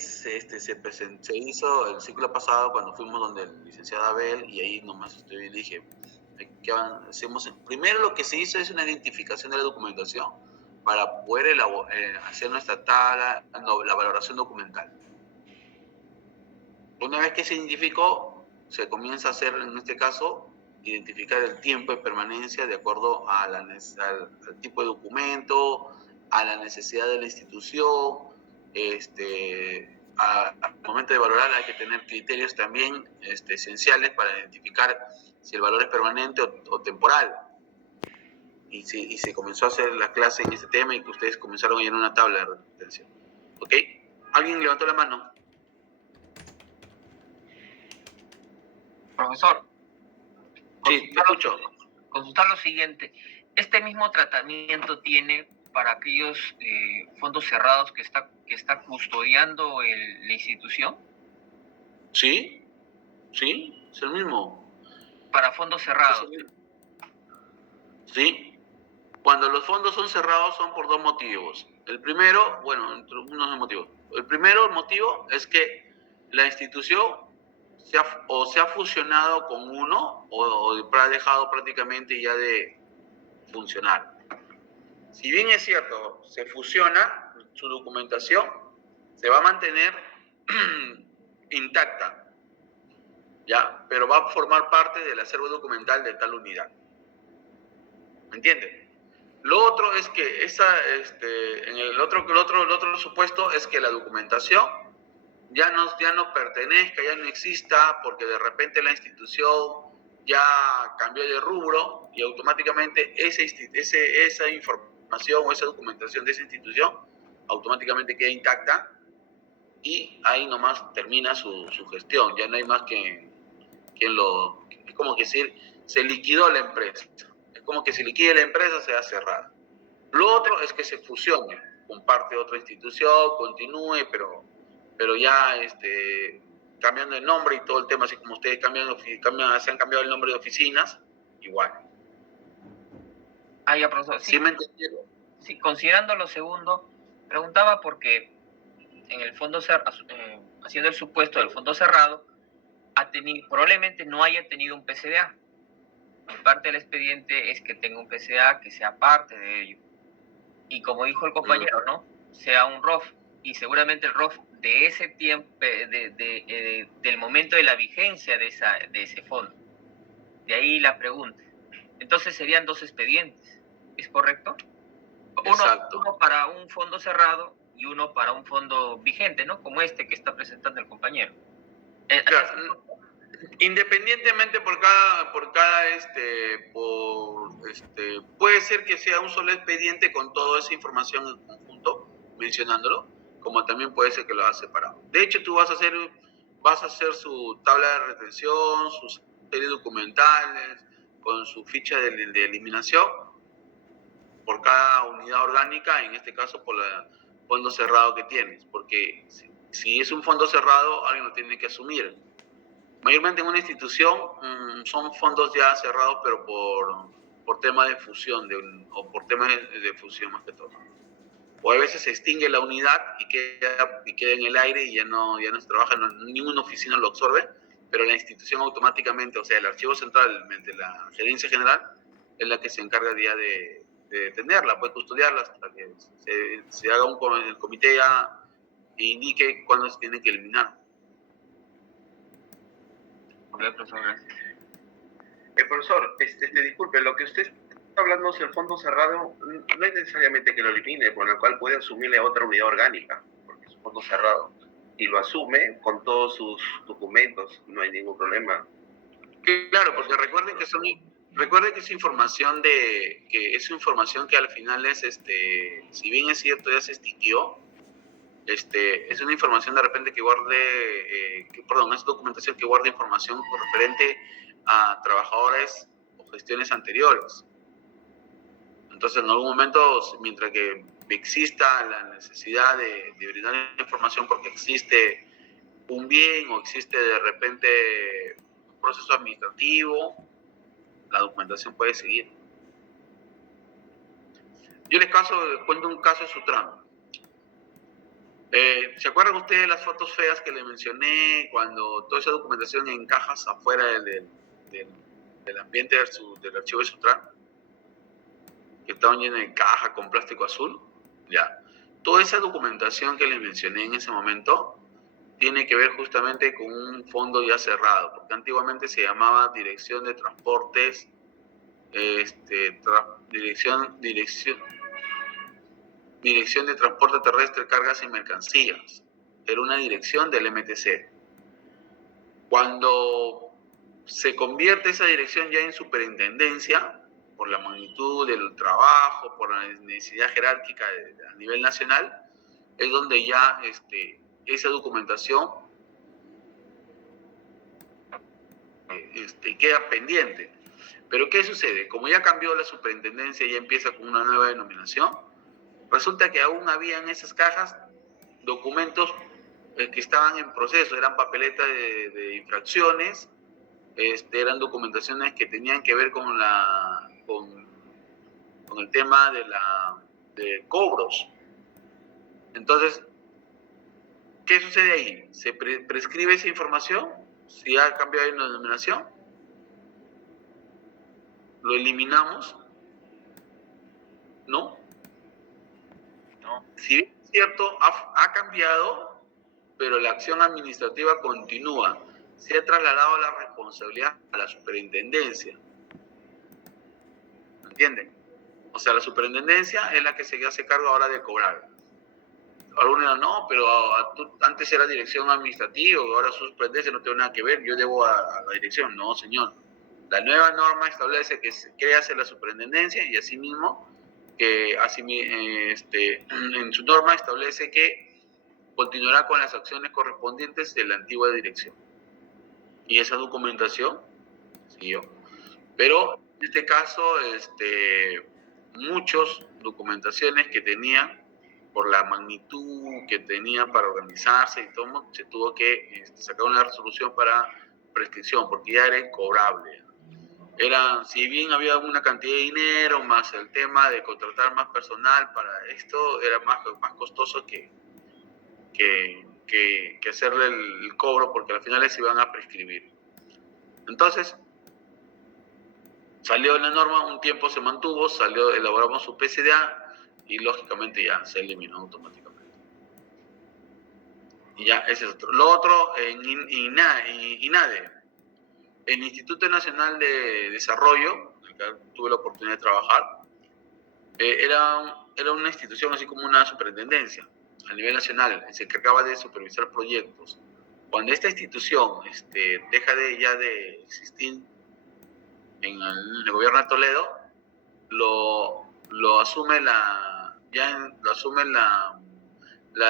hizo el ciclo pasado cuando fuimos donde el licenciado Abel, y ahí nomás dije, ¿qué hacemos? Primero lo que se hizo es una identificación de la documentación para poder hacer nuestra tabla, la valoración documental. Una vez que se identificó, se comienza a hacer, en este caso, identificar el tiempo de permanencia de acuerdo al tipo de documento, a la necesidad de la institución. Al momento de valorar hay que tener criterios también esenciales para identificar si el valor es permanente o temporal. Y se comenzó a hacer la clase en este tema y que ustedes comenzaron a llenar una tabla de retención. ¿Ok? ¿Alguien levantó la mano? Profesor, Sí, te escucho. Consultar lo siguiente. ¿Este mismo tratamiento tiene para aquellos fondos cerrados que está custodiando la institución? Sí, es el mismo. Para fondos cerrados. Sí. Cuando los fondos son cerrados son por dos motivos. El primero, bueno, entre unos motivos. El primero motivo es que la institución se ha fusionado con uno o ha dejado prácticamente ya de funcionar. Si bien es cierto, se fusiona, su documentación se va a mantener intacta, ya, pero va a formar parte del acervo documental de tal unidad. ¿Me entiende? Lo otro es que el otro supuesto es que la documentación ya no pertenezca, ya no exista, porque de repente la institución ya cambió de rubro y automáticamente esa información o esa documentación de esa institución automáticamente queda intacta y ahí nomás termina su gestión. Ya no hay más que es como que se liquidó la empresa. Es como que se liquide la empresa, se va a cerrar. Lo otro es que se fusione con parte de otra institución, continúe, pero ya cambiando el nombre y todo el tema, así como ustedes se han cambiado el nombre de oficinas, igual. Ah, ya, profesor. ¿Sí me entendieron? Sí, considerando lo segundo, preguntaba porque en el fondo haciendo el supuesto del fondo cerrado, probablemente no haya tenido un PCDA. Mi parte del expediente es que tenga un PCDA que sea parte de ello. Y como dijo el compañero, ¿no? Sea un ROF. Y seguramente el ROF de ese tiempo, del momento de la vigencia de ese fondo. De ahí la pregunta. Entonces serían dos expedientes, ¿es correcto? Uno para un fondo cerrado y uno para un fondo vigente, ¿no? Como este que está presentando el compañero. Claro, independientemente puede ser que sea un solo expediente con toda esa información en conjunto, mencionándolo, como también puede ser que lo haga separado. De hecho, tú vas a hacer su tabla de retención, sus series documentales, con su ficha de eliminación, por cada unidad orgánica, en este caso por el fondo cerrado que tienes, porque si es un fondo cerrado, alguien lo tiene que asumir. Mayormente en una institución son fondos ya cerrados, pero por tema de fusión, o por tema de fusión más que todo. O a veces se extingue la unidad y queda en el aire y ya no se trabaja, ninguna oficina lo absorbe, pero la institución automáticamente, o sea, el archivo central de la gerencia general es la que se encarga ya de tenerla, puede custodiarla hasta que se haga el comité ya e indique cuándo se tiene que eliminar. Profesor, gracias. Profesor, disculpe, lo que usted está hablando es el fondo cerrado, no es necesariamente que lo elimine, con el cual puede asumirle a otra unidad orgánica, porque es un fondo cerrado, y lo asume con todos sus documentos, no hay ningún problema. Claro, porque recuerden que es información que al final es, si bien es cierto, ya se extinguió, es una información de repente que es documentación que guarda información referente a trabajadores o gestiones anteriores. Entonces, en algún momento, mientras que exista la necesidad de brindar información porque existe un bien o existe de repente un proceso administrativo, la documentación puede seguir. Yo les cuento un caso de Sutran. ¿Se acuerdan ustedes de las fotos feas que les mencioné cuando toda esa documentación en cajas afuera del ambiente del archivo de Sutran? Que estaban llenas de caja con plástico azul. Ya. Toda esa documentación que les mencioné en ese momento tiene que ver justamente con un fondo ya cerrado, porque antiguamente se llamaba Dirección de Transportes, Dirección de Transporte Terrestre, Cargas y Mercancías. Era una dirección del MTC. Cuando se convierte esa dirección ya en superintendencia, por la magnitud del trabajo, por la necesidad jerárquica a nivel nacional, es donde ya esa documentación queda pendiente. Pero ¿qué sucede? Como ya cambió la superintendencia y ya empieza con una nueva denominación, resulta que aún había en esas cajas documentos que estaban en proceso, eran papeletas de infracciones, eran documentaciones que tenían que ver con el tema de cobros. Entonces, ¿qué sucede ahí? ¿Se prescribe esa información? Si ha cambiado de denominación, ¿lo eliminamos? ¿No? No. Si bien es cierto, ha cambiado, pero la acción administrativa continúa. Se ha trasladado la responsabilidad a la superintendencia. ¿Entienden? O sea, la superintendencia es la que se hace cargo ahora de cobrar. Algunos dirán, no, pero antes era dirección administrativa, ahora superintendencia no tiene nada que ver, yo debo a la dirección. No, señor. La nueva norma establece que se crea la superintendencia y asimismo en su norma establece que continuará con las acciones correspondientes de la antigua dirección. Y esa documentación siguió. Pero en este caso, muchas documentaciones que tenían, por la magnitud que tenían para organizarse y todo, se tuvo que sacar una resolución para prescripción, porque ya era incobrable. Si bien había una cantidad de dinero, más el tema de contratar más personal para esto, era más costoso que hacerle el cobro, porque al final se iban a prescribir. Entonces, salió la norma, un tiempo se mantuvo, elaboramos su PCDA y lógicamente ya se eliminó automáticamente. Y ya, ese es otro. Lo otro, en INADE, el Instituto Nacional de Desarrollo, en el que tuve la oportunidad de trabajar, era una institución así como una superintendencia a nivel nacional, se encargaba de supervisar proyectos. Cuando esta institución deja de existir en el gobierno de Toledo, lo asume la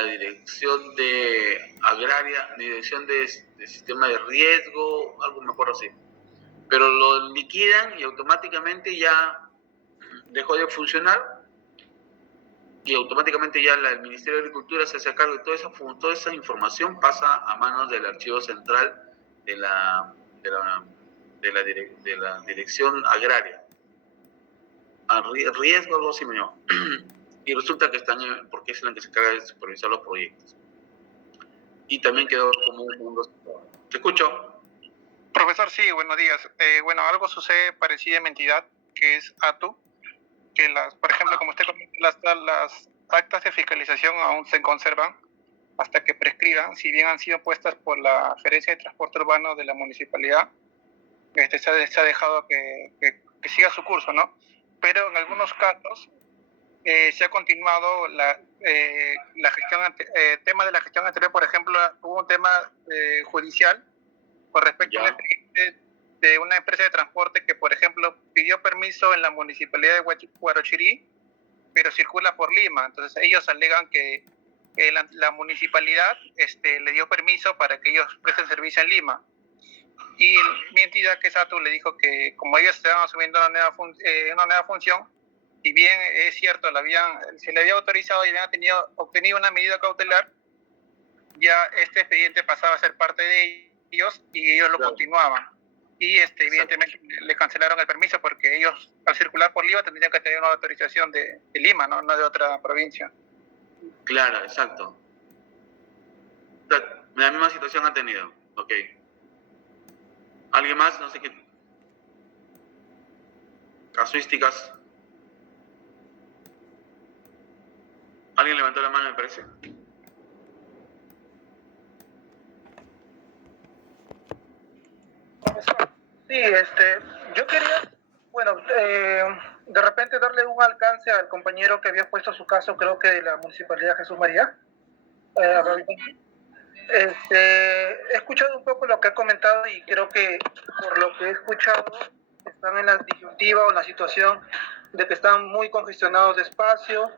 dirección de agraria, dirección de sistema de riesgo, algo mejor así. Pero lo liquidan y automáticamente ya dejó de funcionar y automáticamente ya el Ministerio de Agricultura se hace cargo de toda esa información, pasa a manos del archivo central de la dirección agraria. A riesgo, algo así, y resulta que porque es la que se encarga de supervisar los proyectos. Y también quedó como un mundo. ¿Te escucho? Profesor, sí, buenos días. Algo sucede parecido en mi entidad, que es ATU, que por ejemplo, como usted comenta, las actas de fiscalización aún se conservan hasta que prescriban, si bien han sido puestas por la Gerencia de Transporte Urbano de la Municipalidad, se ha dejado que siga su curso, ¿no? Pero en algunos casos se ha continuado la gestión, tema de la gestión anterior. Por ejemplo, hubo un tema judicial con respecto a un expediente de una empresa de transporte que, por ejemplo, pidió permiso en la municipalidad de Huarochirí, pero circula por Lima. Entonces ellos alegan que la municipalidad le dio permiso para que ellos presten servicio en Lima. Y mi entidad, que es ATU, le dijo que como ellos estaban asumiendo una nueva función, si bien es cierto, se le había autorizado y habían obtenido una medida cautelar, ya este expediente pasaba a ser parte de ellos y ellos lo continuaban. Y evidentemente le cancelaron el permiso porque ellos, al circular por Lima, tendrían que tener una autorización de Lima, no de otra provincia. Claro, exacto. La misma situación ha tenido. Ok. ¿Alguien más? No sé qué. Casuísticas. ¿Alguien levantó la mano, me parece? Sí, yo quería, de repente darle un alcance al compañero que había puesto su caso, creo que de la Municipalidad Jesús María. He escuchado un poco lo que ha comentado y creo que por lo que he escuchado están en la disyuntiva o en la situación de que están muy congestionados de espacio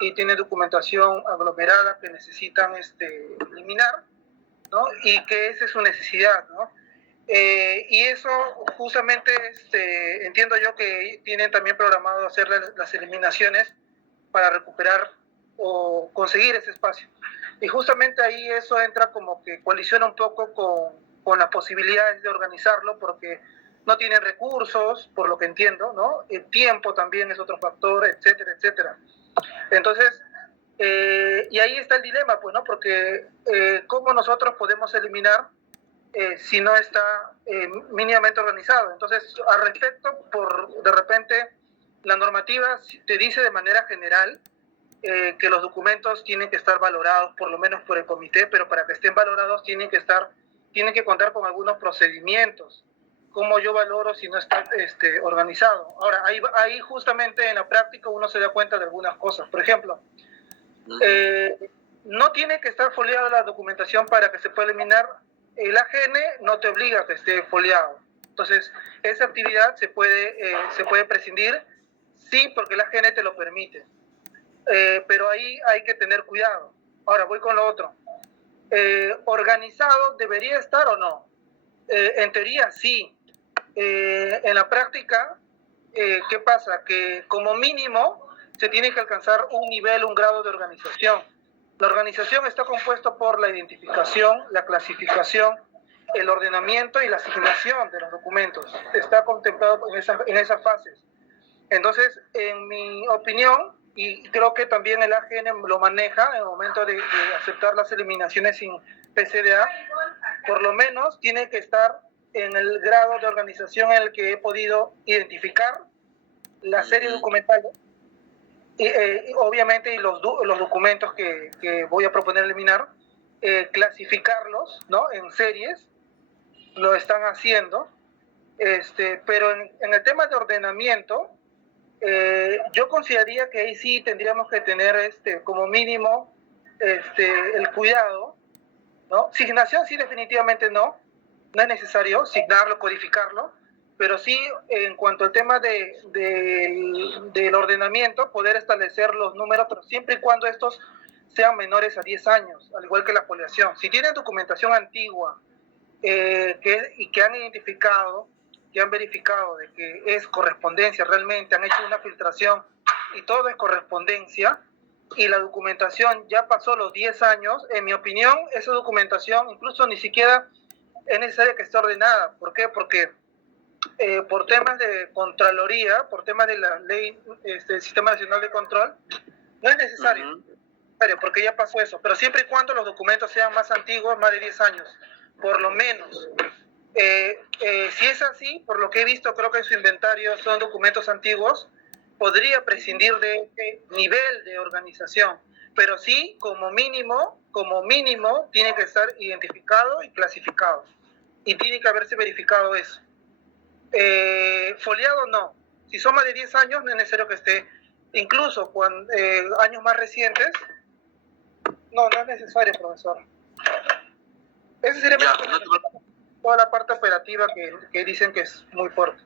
y tienen documentación aglomerada que necesitan eliminar, ¿no? Y que esa es su necesidad, ¿no? Y eso justamente entiendo yo que tienen también programado hacer las eliminaciones para recuperar o conseguir ese espacio. Y justamente ahí eso entra como que colisiona un poco con las posibilidades de organizarlo, porque no tienen recursos, por lo que entiendo, ¿no? El tiempo también es otro factor, etcétera, etcétera. Entonces, y ahí está el dilema, pues, ¿no? Porque ¿cómo nosotros podemos eliminar si no está mínimamente organizado? Entonces, al respecto, de repente, la normativa te dice de manera general que los documentos tienen que estar valorados, por lo menos por el comité, pero para que estén valorados tienen que contar con algunos procedimientos. ¿Cómo yo valoro si no está organizado? Ahora, ahí justamente en la práctica uno se da cuenta de algunas cosas. Por ejemplo, no tiene que estar foliada la documentación para que se pueda eliminar. El AGN no te obliga a que esté foliado. Entonces, esa actividad se puede prescindir, sí, porque el AGN te lo permite. Pero ahí hay que tener cuidado. Ahora voy con lo otro. ¿Organizado debería estar o no? En teoría sí. En la práctica, ¿qué pasa? Que como mínimo se tiene que alcanzar un grado de organización. La organización está compuesta por la identificación, la clasificación, el ordenamiento y la asignación de los documentos. Está contemplado en esas fases. Entonces, en mi opinión, y creo que también el AGN lo maneja en el momento de aceptar las eliminaciones sin PCDA, por lo menos tiene que estar en el grado de organización en el que he podido identificar la serie documental, y obviamente y los documentos que voy a proponer eliminar, clasificarlos, ¿no?, en series. Lo están haciendo, pero en el tema de ordenamiento, yo consideraría que ahí sí tendríamos que tener como mínimo el cuidado, ¿no? Signación sí, definitivamente no es necesario signarlo, codificarlo, pero sí en cuanto al tema del ordenamiento, poder establecer los números, pero siempre y cuando estos sean menores a 10 años, al igual que la foliación. Si tienen documentación antigua que han identificado, que han verificado de que es correspondencia, realmente han hecho una filtración y todo es correspondencia, y la documentación ya pasó los 10 años, en mi opinión, esa documentación incluso ni siquiera es necesaria que esté ordenada. ¿Por qué? Porque por temas de Contraloría, por temas de la ley del Sistema Nacional de Control, no es necesario, porque ya pasó eso, pero siempre y cuando los documentos sean más antiguos, más de 10 años, por lo menos. Si es así, por lo que he visto, creo que en su inventario son documentos antiguos, podría prescindir de este nivel de organización, pero sí, como mínimo, tiene que estar identificado y clasificado, y tiene que haberse verificado eso. Foliado no. Si son más de 10 años, no es necesario que esté. Incluso cuando años más recientes, no es necesario, profesor. Esa sería toda la parte operativa que dicen que es muy fuerte.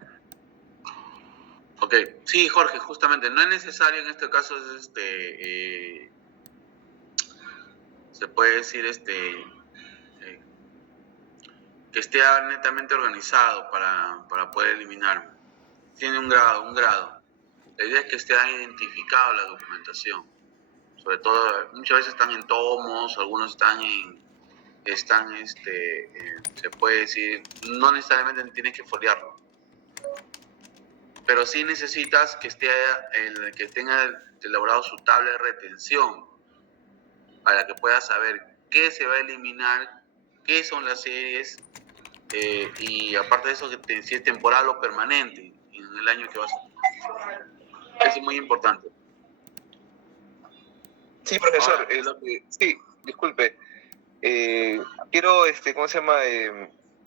Ok, sí, Jorge, justamente, no es necesario en este caso, se puede decir que esté netamente organizado para poder eliminar. Tiene un grado. La idea es que esté identificado la documentación. Sobre todo, muchas veces están en tomos, algunos se puede decir, no necesariamente tienes que foliarlo, pero sí necesitas que que tenga elaborado su tabla de retención para que puedas saber qué se va a eliminar, qué son las series, y aparte de eso, si es temporal o permanente en el año que vas a... Eso es muy importante. Sí, profesor, sí, disculpe. Quiero, ¿cómo se llama?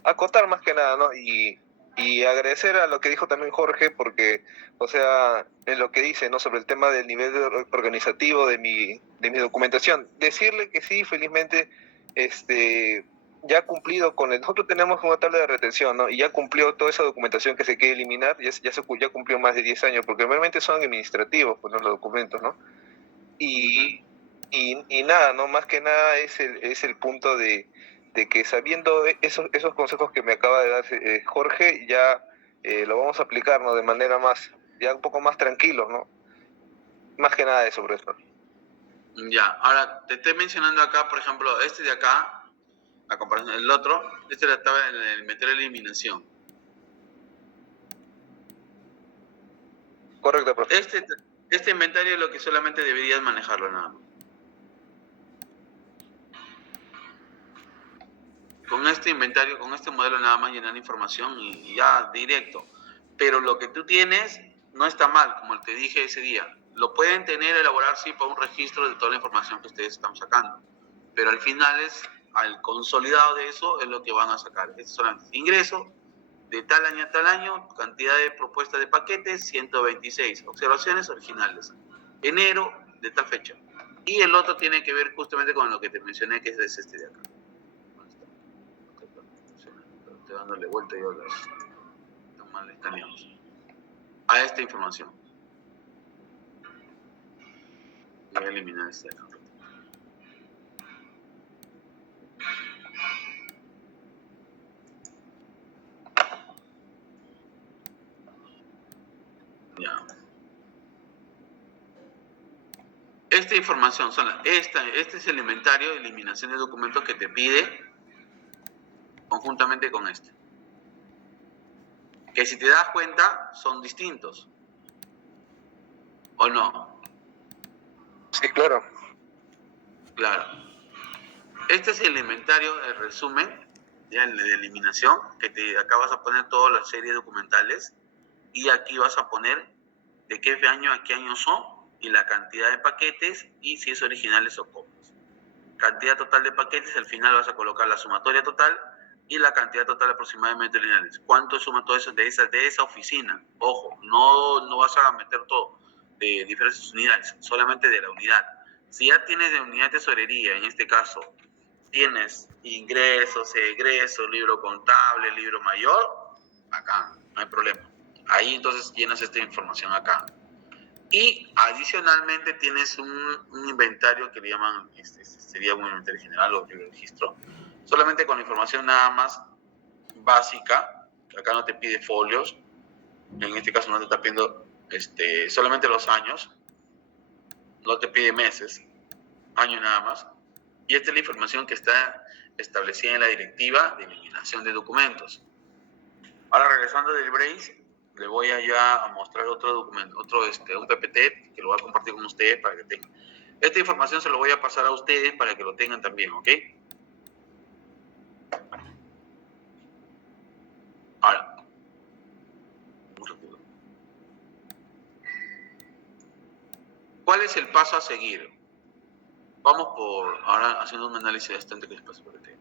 Acotar más que nada, ¿no? Y agradecer a lo que dijo también Jorge, porque, o sea, en lo que dice, ¿no?, sobre el tema del nivel organizativo de mi documentación. Decirle que sí, felizmente, ya ha cumplido con nosotros tenemos una tabla de retención, ¿no? Y ya cumplió toda esa documentación que se quiere eliminar, ya cumplió más de 10 años, porque normalmente son administrativos, pues, ¿no?, los documentos, ¿no? Y nada, ¿no? Más que nada es el punto de de que sabiendo esos consejos que me acaba de dar Jorge, ya lo vamos a aplicar, ¿no? De manera ya un poco más tranquilos, ¿no? Más que nada eso, profesor. Ya, ahora te estoy mencionando acá, por ejemplo, este de acá, a comparación del otro, este estaba en el inventario de eliminación. Correcto, profesor. Este inventario es lo que solamente deberías manejarlo nada más. Con este inventario, con este modelo nada más llenar información y ya directo. Pero lo que tú tienes no está mal, como te dije ese día. Lo pueden elaborar sí para un registro de toda la información que ustedes están sacando. Pero al final al consolidado de eso es lo que van a sacar. Es solamente ingreso de tal año a tal año, cantidad de propuestas de paquetes, 126. Observaciones originales. Enero de tal fecha. Y el otro tiene que ver justamente con lo que te mencioné, que es este de acá. Estoy dándole vuelta yo están mal escaneados a esta información. Voy a eliminar este de acá. Ya. Esta información este es el inventario de eliminación de documentos que te pide conjuntamente con este. Que si te das cuenta, son distintos. ¿O no? Sí, claro. Claro. Este es el inventario, el resumen, ya el de eliminación, que acá vas a poner toda la serie de documentales y aquí vas a poner de qué año a qué año son y la cantidad de paquetes y si es originales o copias. Cantidad total de paquetes, al final vas a colocar la sumatoria total y la cantidad total aproximadamente lineales. ¿Cuánto suma todo eso de esa oficina? Ojo, no vas a meter todo de diferentes unidades, solamente de la unidad. Si ya tienes de unidad de tesorería, en este caso, tienes ingresos, egresos, libro contable, libro mayor, acá, no hay problema. Ahí entonces llenas esta información acá. Y adicionalmente tienes un inventario que le llaman, sería un inventario general o registro, solamente con información nada más básica, acá no te pide folios, en este caso no te está pidiendo solamente los años, no te pide meses, año nada más, y esta es la información que está establecida en la directiva de eliminación de documentos. Ahora regresando del Brace, le voy a mostrar otro documento, un PPT que lo voy a compartir con ustedes para que tengan. Esta información se lo voy a pasar a ustedes para que lo tengan también, ¿ok? Ahora, ¿cuál es el paso a seguir? Vamos ahora haciendo un análisis bastante que les paso por aquí.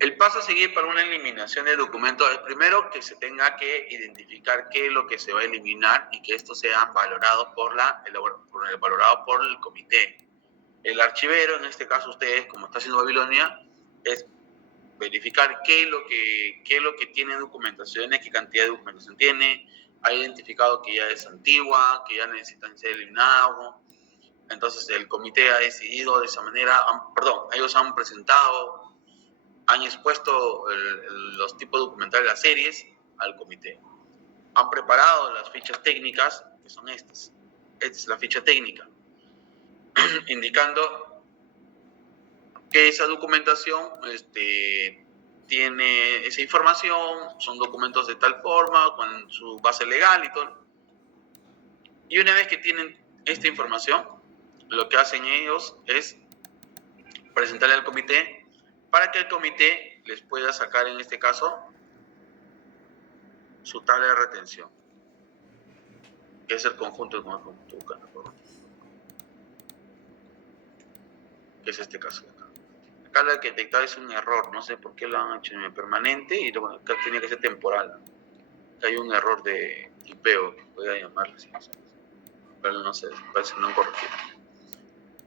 El paso a seguir para una eliminación de documentos es primero que se tenga que identificar qué es lo que se va a eliminar y que esto sea valorado por el comité. El archivero, en este caso ustedes, como está haciendo Babilonia, es verificar qué es lo que tiene documentación, qué cantidad de documentación tiene, ha identificado que ya es antigua, que ya necesitan ser eliminados. Entonces el comité ha decidido de esa manera, ellos han presentado, han expuesto los tipos documentales de las series al comité. Han preparado las fichas técnicas, que son estas. Esta es la ficha técnica, indicando que esa documentación tiene esa información, son documentos de tal forma, con su base legal y todo. Y una vez que tienen esta información, lo que hacen ellos es presentarle al comité para que el comité les pueda sacar, en este caso, su tabla de retención, que es el conjunto con el conjunto buscando, que es este caso de acá. Acá lo que detectado es un error, no sé por qué lo han hecho en permanente y acá tenía que ser temporal. Acá hay un error de tipeo, voy a llamarlo así, pero no sé, parece que no han corregido.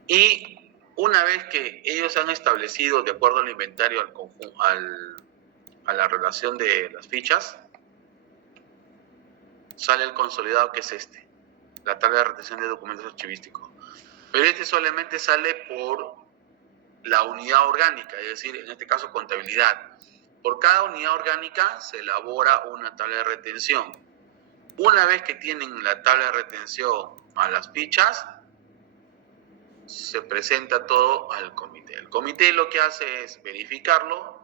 Y una vez que ellos han establecido, de acuerdo al inventario, a la relación de las fichas, sale el consolidado, que es la tabla de retención de documentos archivísticos. Pero solamente sale por la unidad orgánica, es decir, en este caso contabilidad. Por cada unidad orgánica se elabora una tabla de retención. Una vez que tienen la tabla de retención a las fichas, se presenta todo al comité. El comité lo que hace es verificarlo.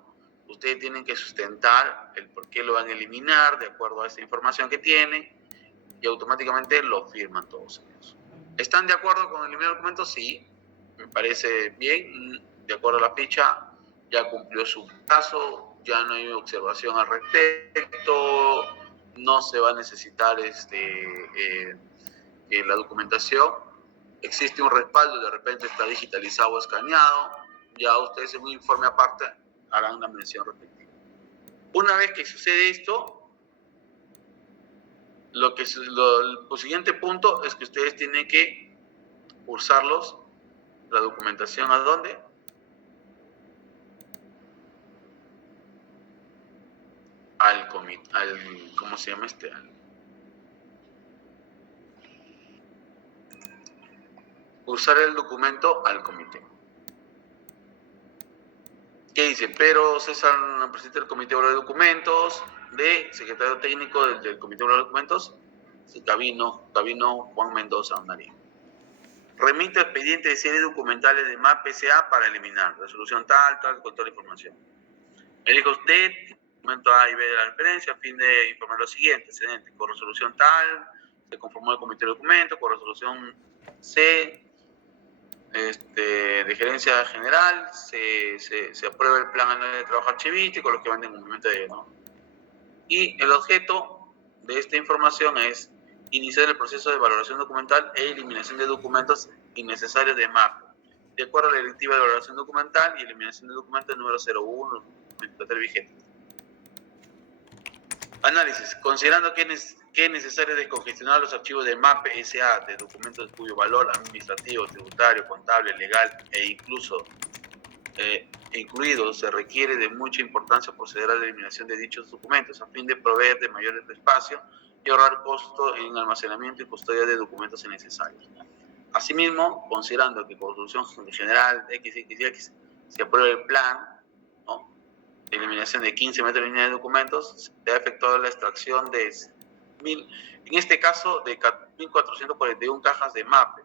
Ustedes tienen que sustentar el por qué lo van a eliminar de acuerdo a esta información que tienen y automáticamente lo firman todos ellos. ¿Están de acuerdo con eliminar el documento? Sí, me parece bien. De acuerdo a la ficha, ya cumplió su plazo, ya no hay observación al respecto, no se va a necesitar la documentación. Existe un respaldo, de repente está digitalizado o escaneado, ya ustedes en un informe aparte harán la mención respectiva. Una vez que sucede esto, el siguiente punto es que ustedes tienen que cursarlos, la documentación, ¿a dónde? Al comité, ¿cómo se llama este? Cursar el documento al comité. ¿Qué dice? Pero César, presidente del Comité de Valor de Documentos, secretario técnico del Comité de Valor de Documentos, Gabino Juan Mendoza, María. Remite expediente de serie documentales de MAP S.A. para eliminar. Resolución tal, con toda la información. Me dijo usted, documento A y B de la referencia, a fin de informar lo siguiente, excedente, con resolución tal, se conformó el Comité de Documentos, con resolución C, de gerencia general, se aprueba el plan anual de trabajo archivístico, los que van en cumplimiento de ello, ¿no? Y el objeto de esta información es iniciar el proceso de valoración documental e eliminación de documentos innecesarios de MAP, de acuerdo a la Directiva de Valoración Documental y Eliminación de Documentos número 01, 24 vigente. Análisis. Considerando que es necesario descongestionar los archivos de MAP S.A. de documentos cuyo valor administrativo, tributario, contable, legal e incluido se requiere de mucha importancia proceder a la eliminación de dichos documentos a fin de proveer de mayor espacio y ahorrar costo en almacenamiento y custodia de documentos innecesarios. Asimismo, considerando que por solución general XXX se apruebe el plan, ¿no?, de eliminación de 15 metros de línea de documentos, se ha efectuado la extracción de en este caso de 1.441 cajas de MAP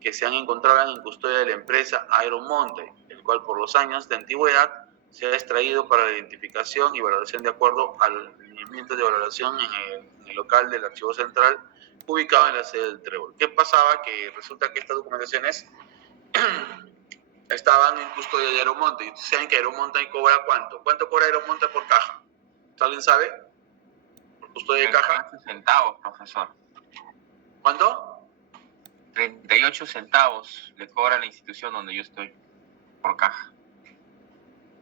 que se han encontrado en custodia de la empresa Aeromonte, el cual por los años de antigüedad se ha extraído para la identificación y valoración de acuerdo al lineamiento de valoración en el local del archivo central ubicado en la sede del Trébol. ¿Qué pasaba? Que resulta que estas documentaciones estaban en custodia de Aeromonte, y saben que Aeromonte cobra ¿cuánto? ¿Cuánto cobra Aeromonte por caja? ¿Alguien sabe? ¿Por custodia de caja? 38 centavos, profesor. ¿Cuánto? 38 centavos le cobra la institución donde yo estoy por caja.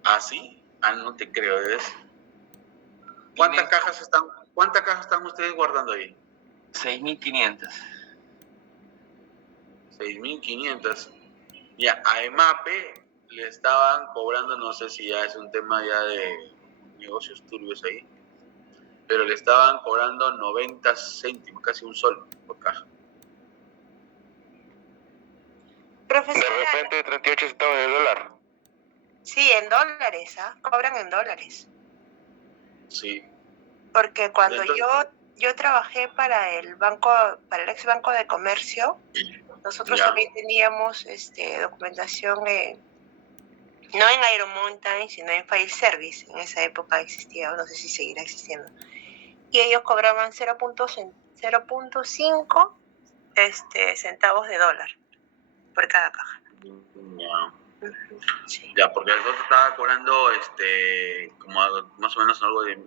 ¿Ah, sí? Ah, no te creo, ¿ves? ¿Cuántas cajas están ustedes guardando ahí? 6.500. 6.500. Ya, a EMAPE le estaban cobrando, no sé si ya es un tema ya de negocios turbios ahí, pero le estaban cobrando 90 céntimos, casi un sol por caja. Profesor, de repente 38 centavos de dólar. Sí, en dólares, cobran en dólares. Sí. Porque cuando yo trabajé para el ex Banco de Comercio, nosotros también teníamos documentación no en Aeromountain, sino en File Service. En esa época existía, no sé si seguirá existiendo. Y ellos cobraban 0.5 centavos de dólar por cada caja. Ya. Sí. Ya, porque el otro estaba cobrando como más o menos algo de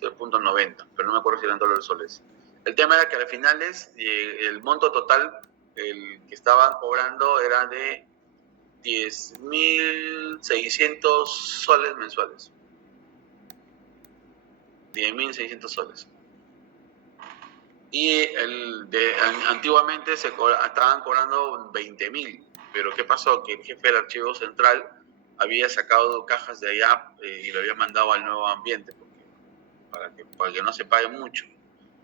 0.90, pero no me acuerdo si eran dólares o soles. El tema era que al final el monto total el que estaban cobrando era de 10.600 soles mensuales. 10.600 soles. Y antiguamente estaban cobrando 20.000. Pero ¿qué pasó? Que el jefe del archivo central había sacado cajas de allá y lo había mandado al nuevo ambiente para que no se pague mucho.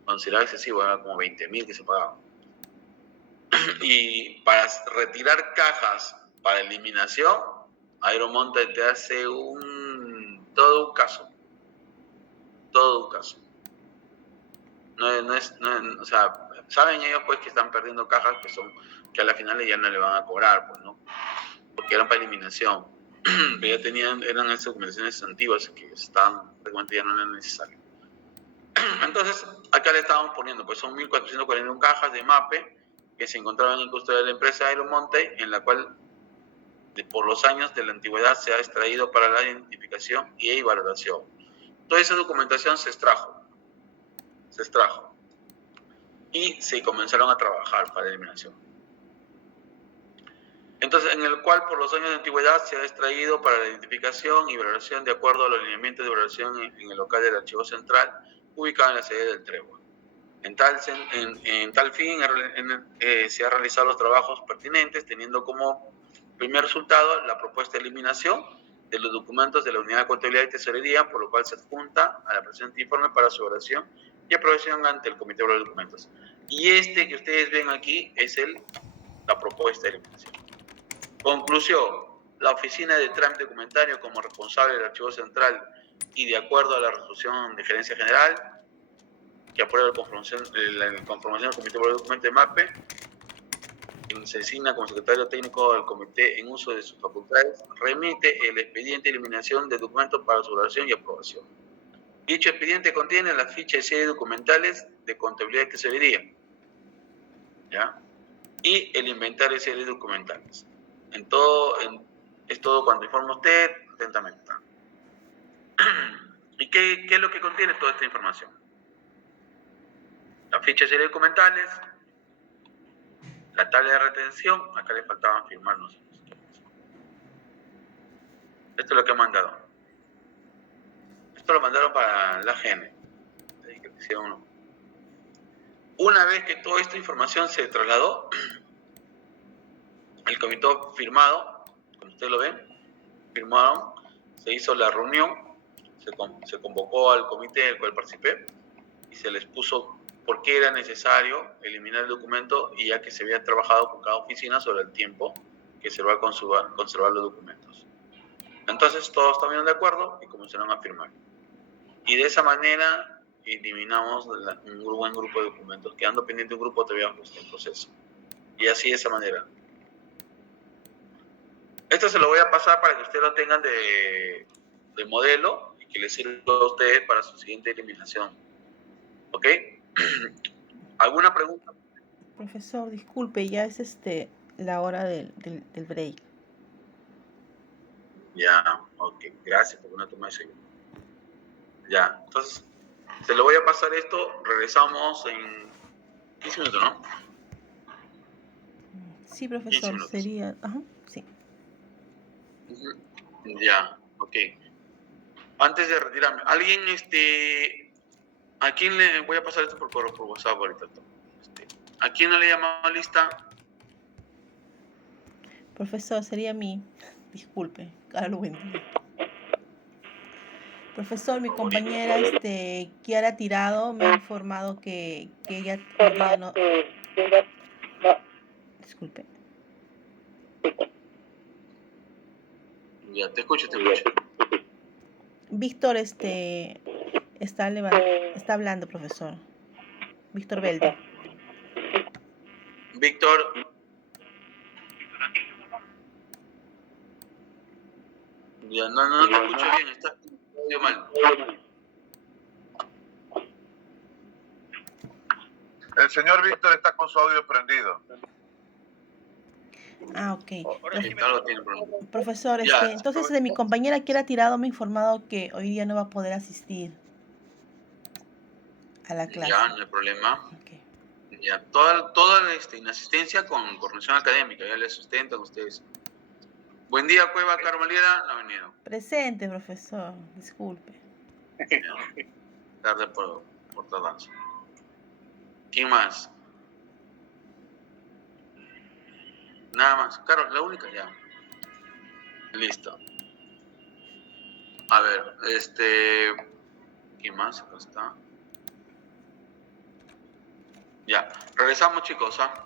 Consideraba excesivo, era como 20.000 que se pagaban. Y para retirar cajas para eliminación, Aeromonte te hace todo un caso. Todo un caso. O sea, saben ellos pues que están perdiendo cajas que a la final ya no le van a cobrar, pues, ¿no? Porque eran para eliminación. Pero ya eran esas documentaciones antiguas que estaban, frecuentemente ya no eran necesarias. Entonces, acá le estábamos poniendo, pues son 1.441 cajas de MAPE que se encontraban en custodia de la empresa Aeromonte, en la cual por los años de la antigüedad se ha extraído para la identificación y valoración. Toda esa documentación se extrajo y se comenzaron a trabajar para la eliminación. Entonces, en el cual por los años de antigüedad se ha extraído para la identificación y valoración de acuerdo a los lineamientos de valoración en el local del archivo central ubicado en la sede del Trébol. En tal fin se han realizado los trabajos pertinentes, teniendo como primer resultado la propuesta de eliminación de los documentos de la Unidad de Contabilidad y Tesorería, por lo cual se adjunta a la presente informe para su evaluación y aprobación ante el Comité de Documentos. Y este que ustedes ven aquí es la propuesta de eliminación. Conclusión: la Oficina de Trámite Documentario, como responsable del Archivo Central y de acuerdo a la resolución de Gerencia General, que aprueba la conformación del Comité de Documentos de MAPE, se designa como secretario técnico del comité en uso de sus facultades, remite el expediente de eliminación de documentos para su valoración y aprobación. Dicho expediente contiene la ficha de serie documentales de contabilidad y tesorería, ¿ya? Y el inventario de series documentales. Es todo cuanto informa usted atentamente. ¿Y qué es lo que contiene toda esta información? La ficha de serie documentales, la tabla de retención, acá le faltaban firmarnos. Esto es lo que han mandado. Esto lo mandaron para la AGN. Una vez que toda esta información se trasladó, el comité firmado, como ustedes lo ven, firmaron, se hizo la reunión, se convocó al comité del cual participé y se les puso por qué era necesario eliminar el documento, y ya que se había trabajado con cada oficina sobre el tiempo que se va a conservar los documentos. Entonces todos estuvieron de acuerdo y comenzaron a firmar. Y de esa manera eliminamos un buen grupo de documentos, quedando pendiente un grupo todavía en proceso. Y así de esa manera. Esto se lo voy a pasar para que ustedes lo tengan de modelo y que les sirva a ustedes para su siguiente eliminación. ¿Ok? ¿Alguna pregunta? Profesor, disculpe, ya es la hora del break. Ya, ok, gracias por una toma de seguimiento. Ya, entonces, se lo voy a pasar esto, regresamos en 15 minutos, ¿no? Sí, profesor, sería... Ajá, sí. Ya, ok. Antes de retirarme, ¿alguien, a quién le voy a pasar esto por WhatsApp ahorita? ¿A quién no le he llamado a lista? Profesor, sería mí. Disculpe, ahora lo bendiga. Profesor, mi compañera Kiara Tirado me ha informado que ella ya no... Disculpe. Ya, te escucho. Víctor está hablando, profesor. Víctor Belda. Víctor. Ya, no te escucho bien, está mal. El señor Víctor está con su audio prendido. Ah, ok. Profesor, entonces de mi compañera Kiara Tirado me ha informado que hoy día no va a poder asistir a la clase. Ya, no hay problema. Okay. Ya, toda inasistencia con coordinación académica, ya le sustentan ustedes. Buen día, Cueva Carmeliera, no ha venido. Presente, profesor, disculpe. Ya, tarde por tardanza. ¿Quién más? Nada más. Claro, la única ya. Listo. A ver, ¿quién más? Acá está. Ya, regresamos, chicos, ¿ah?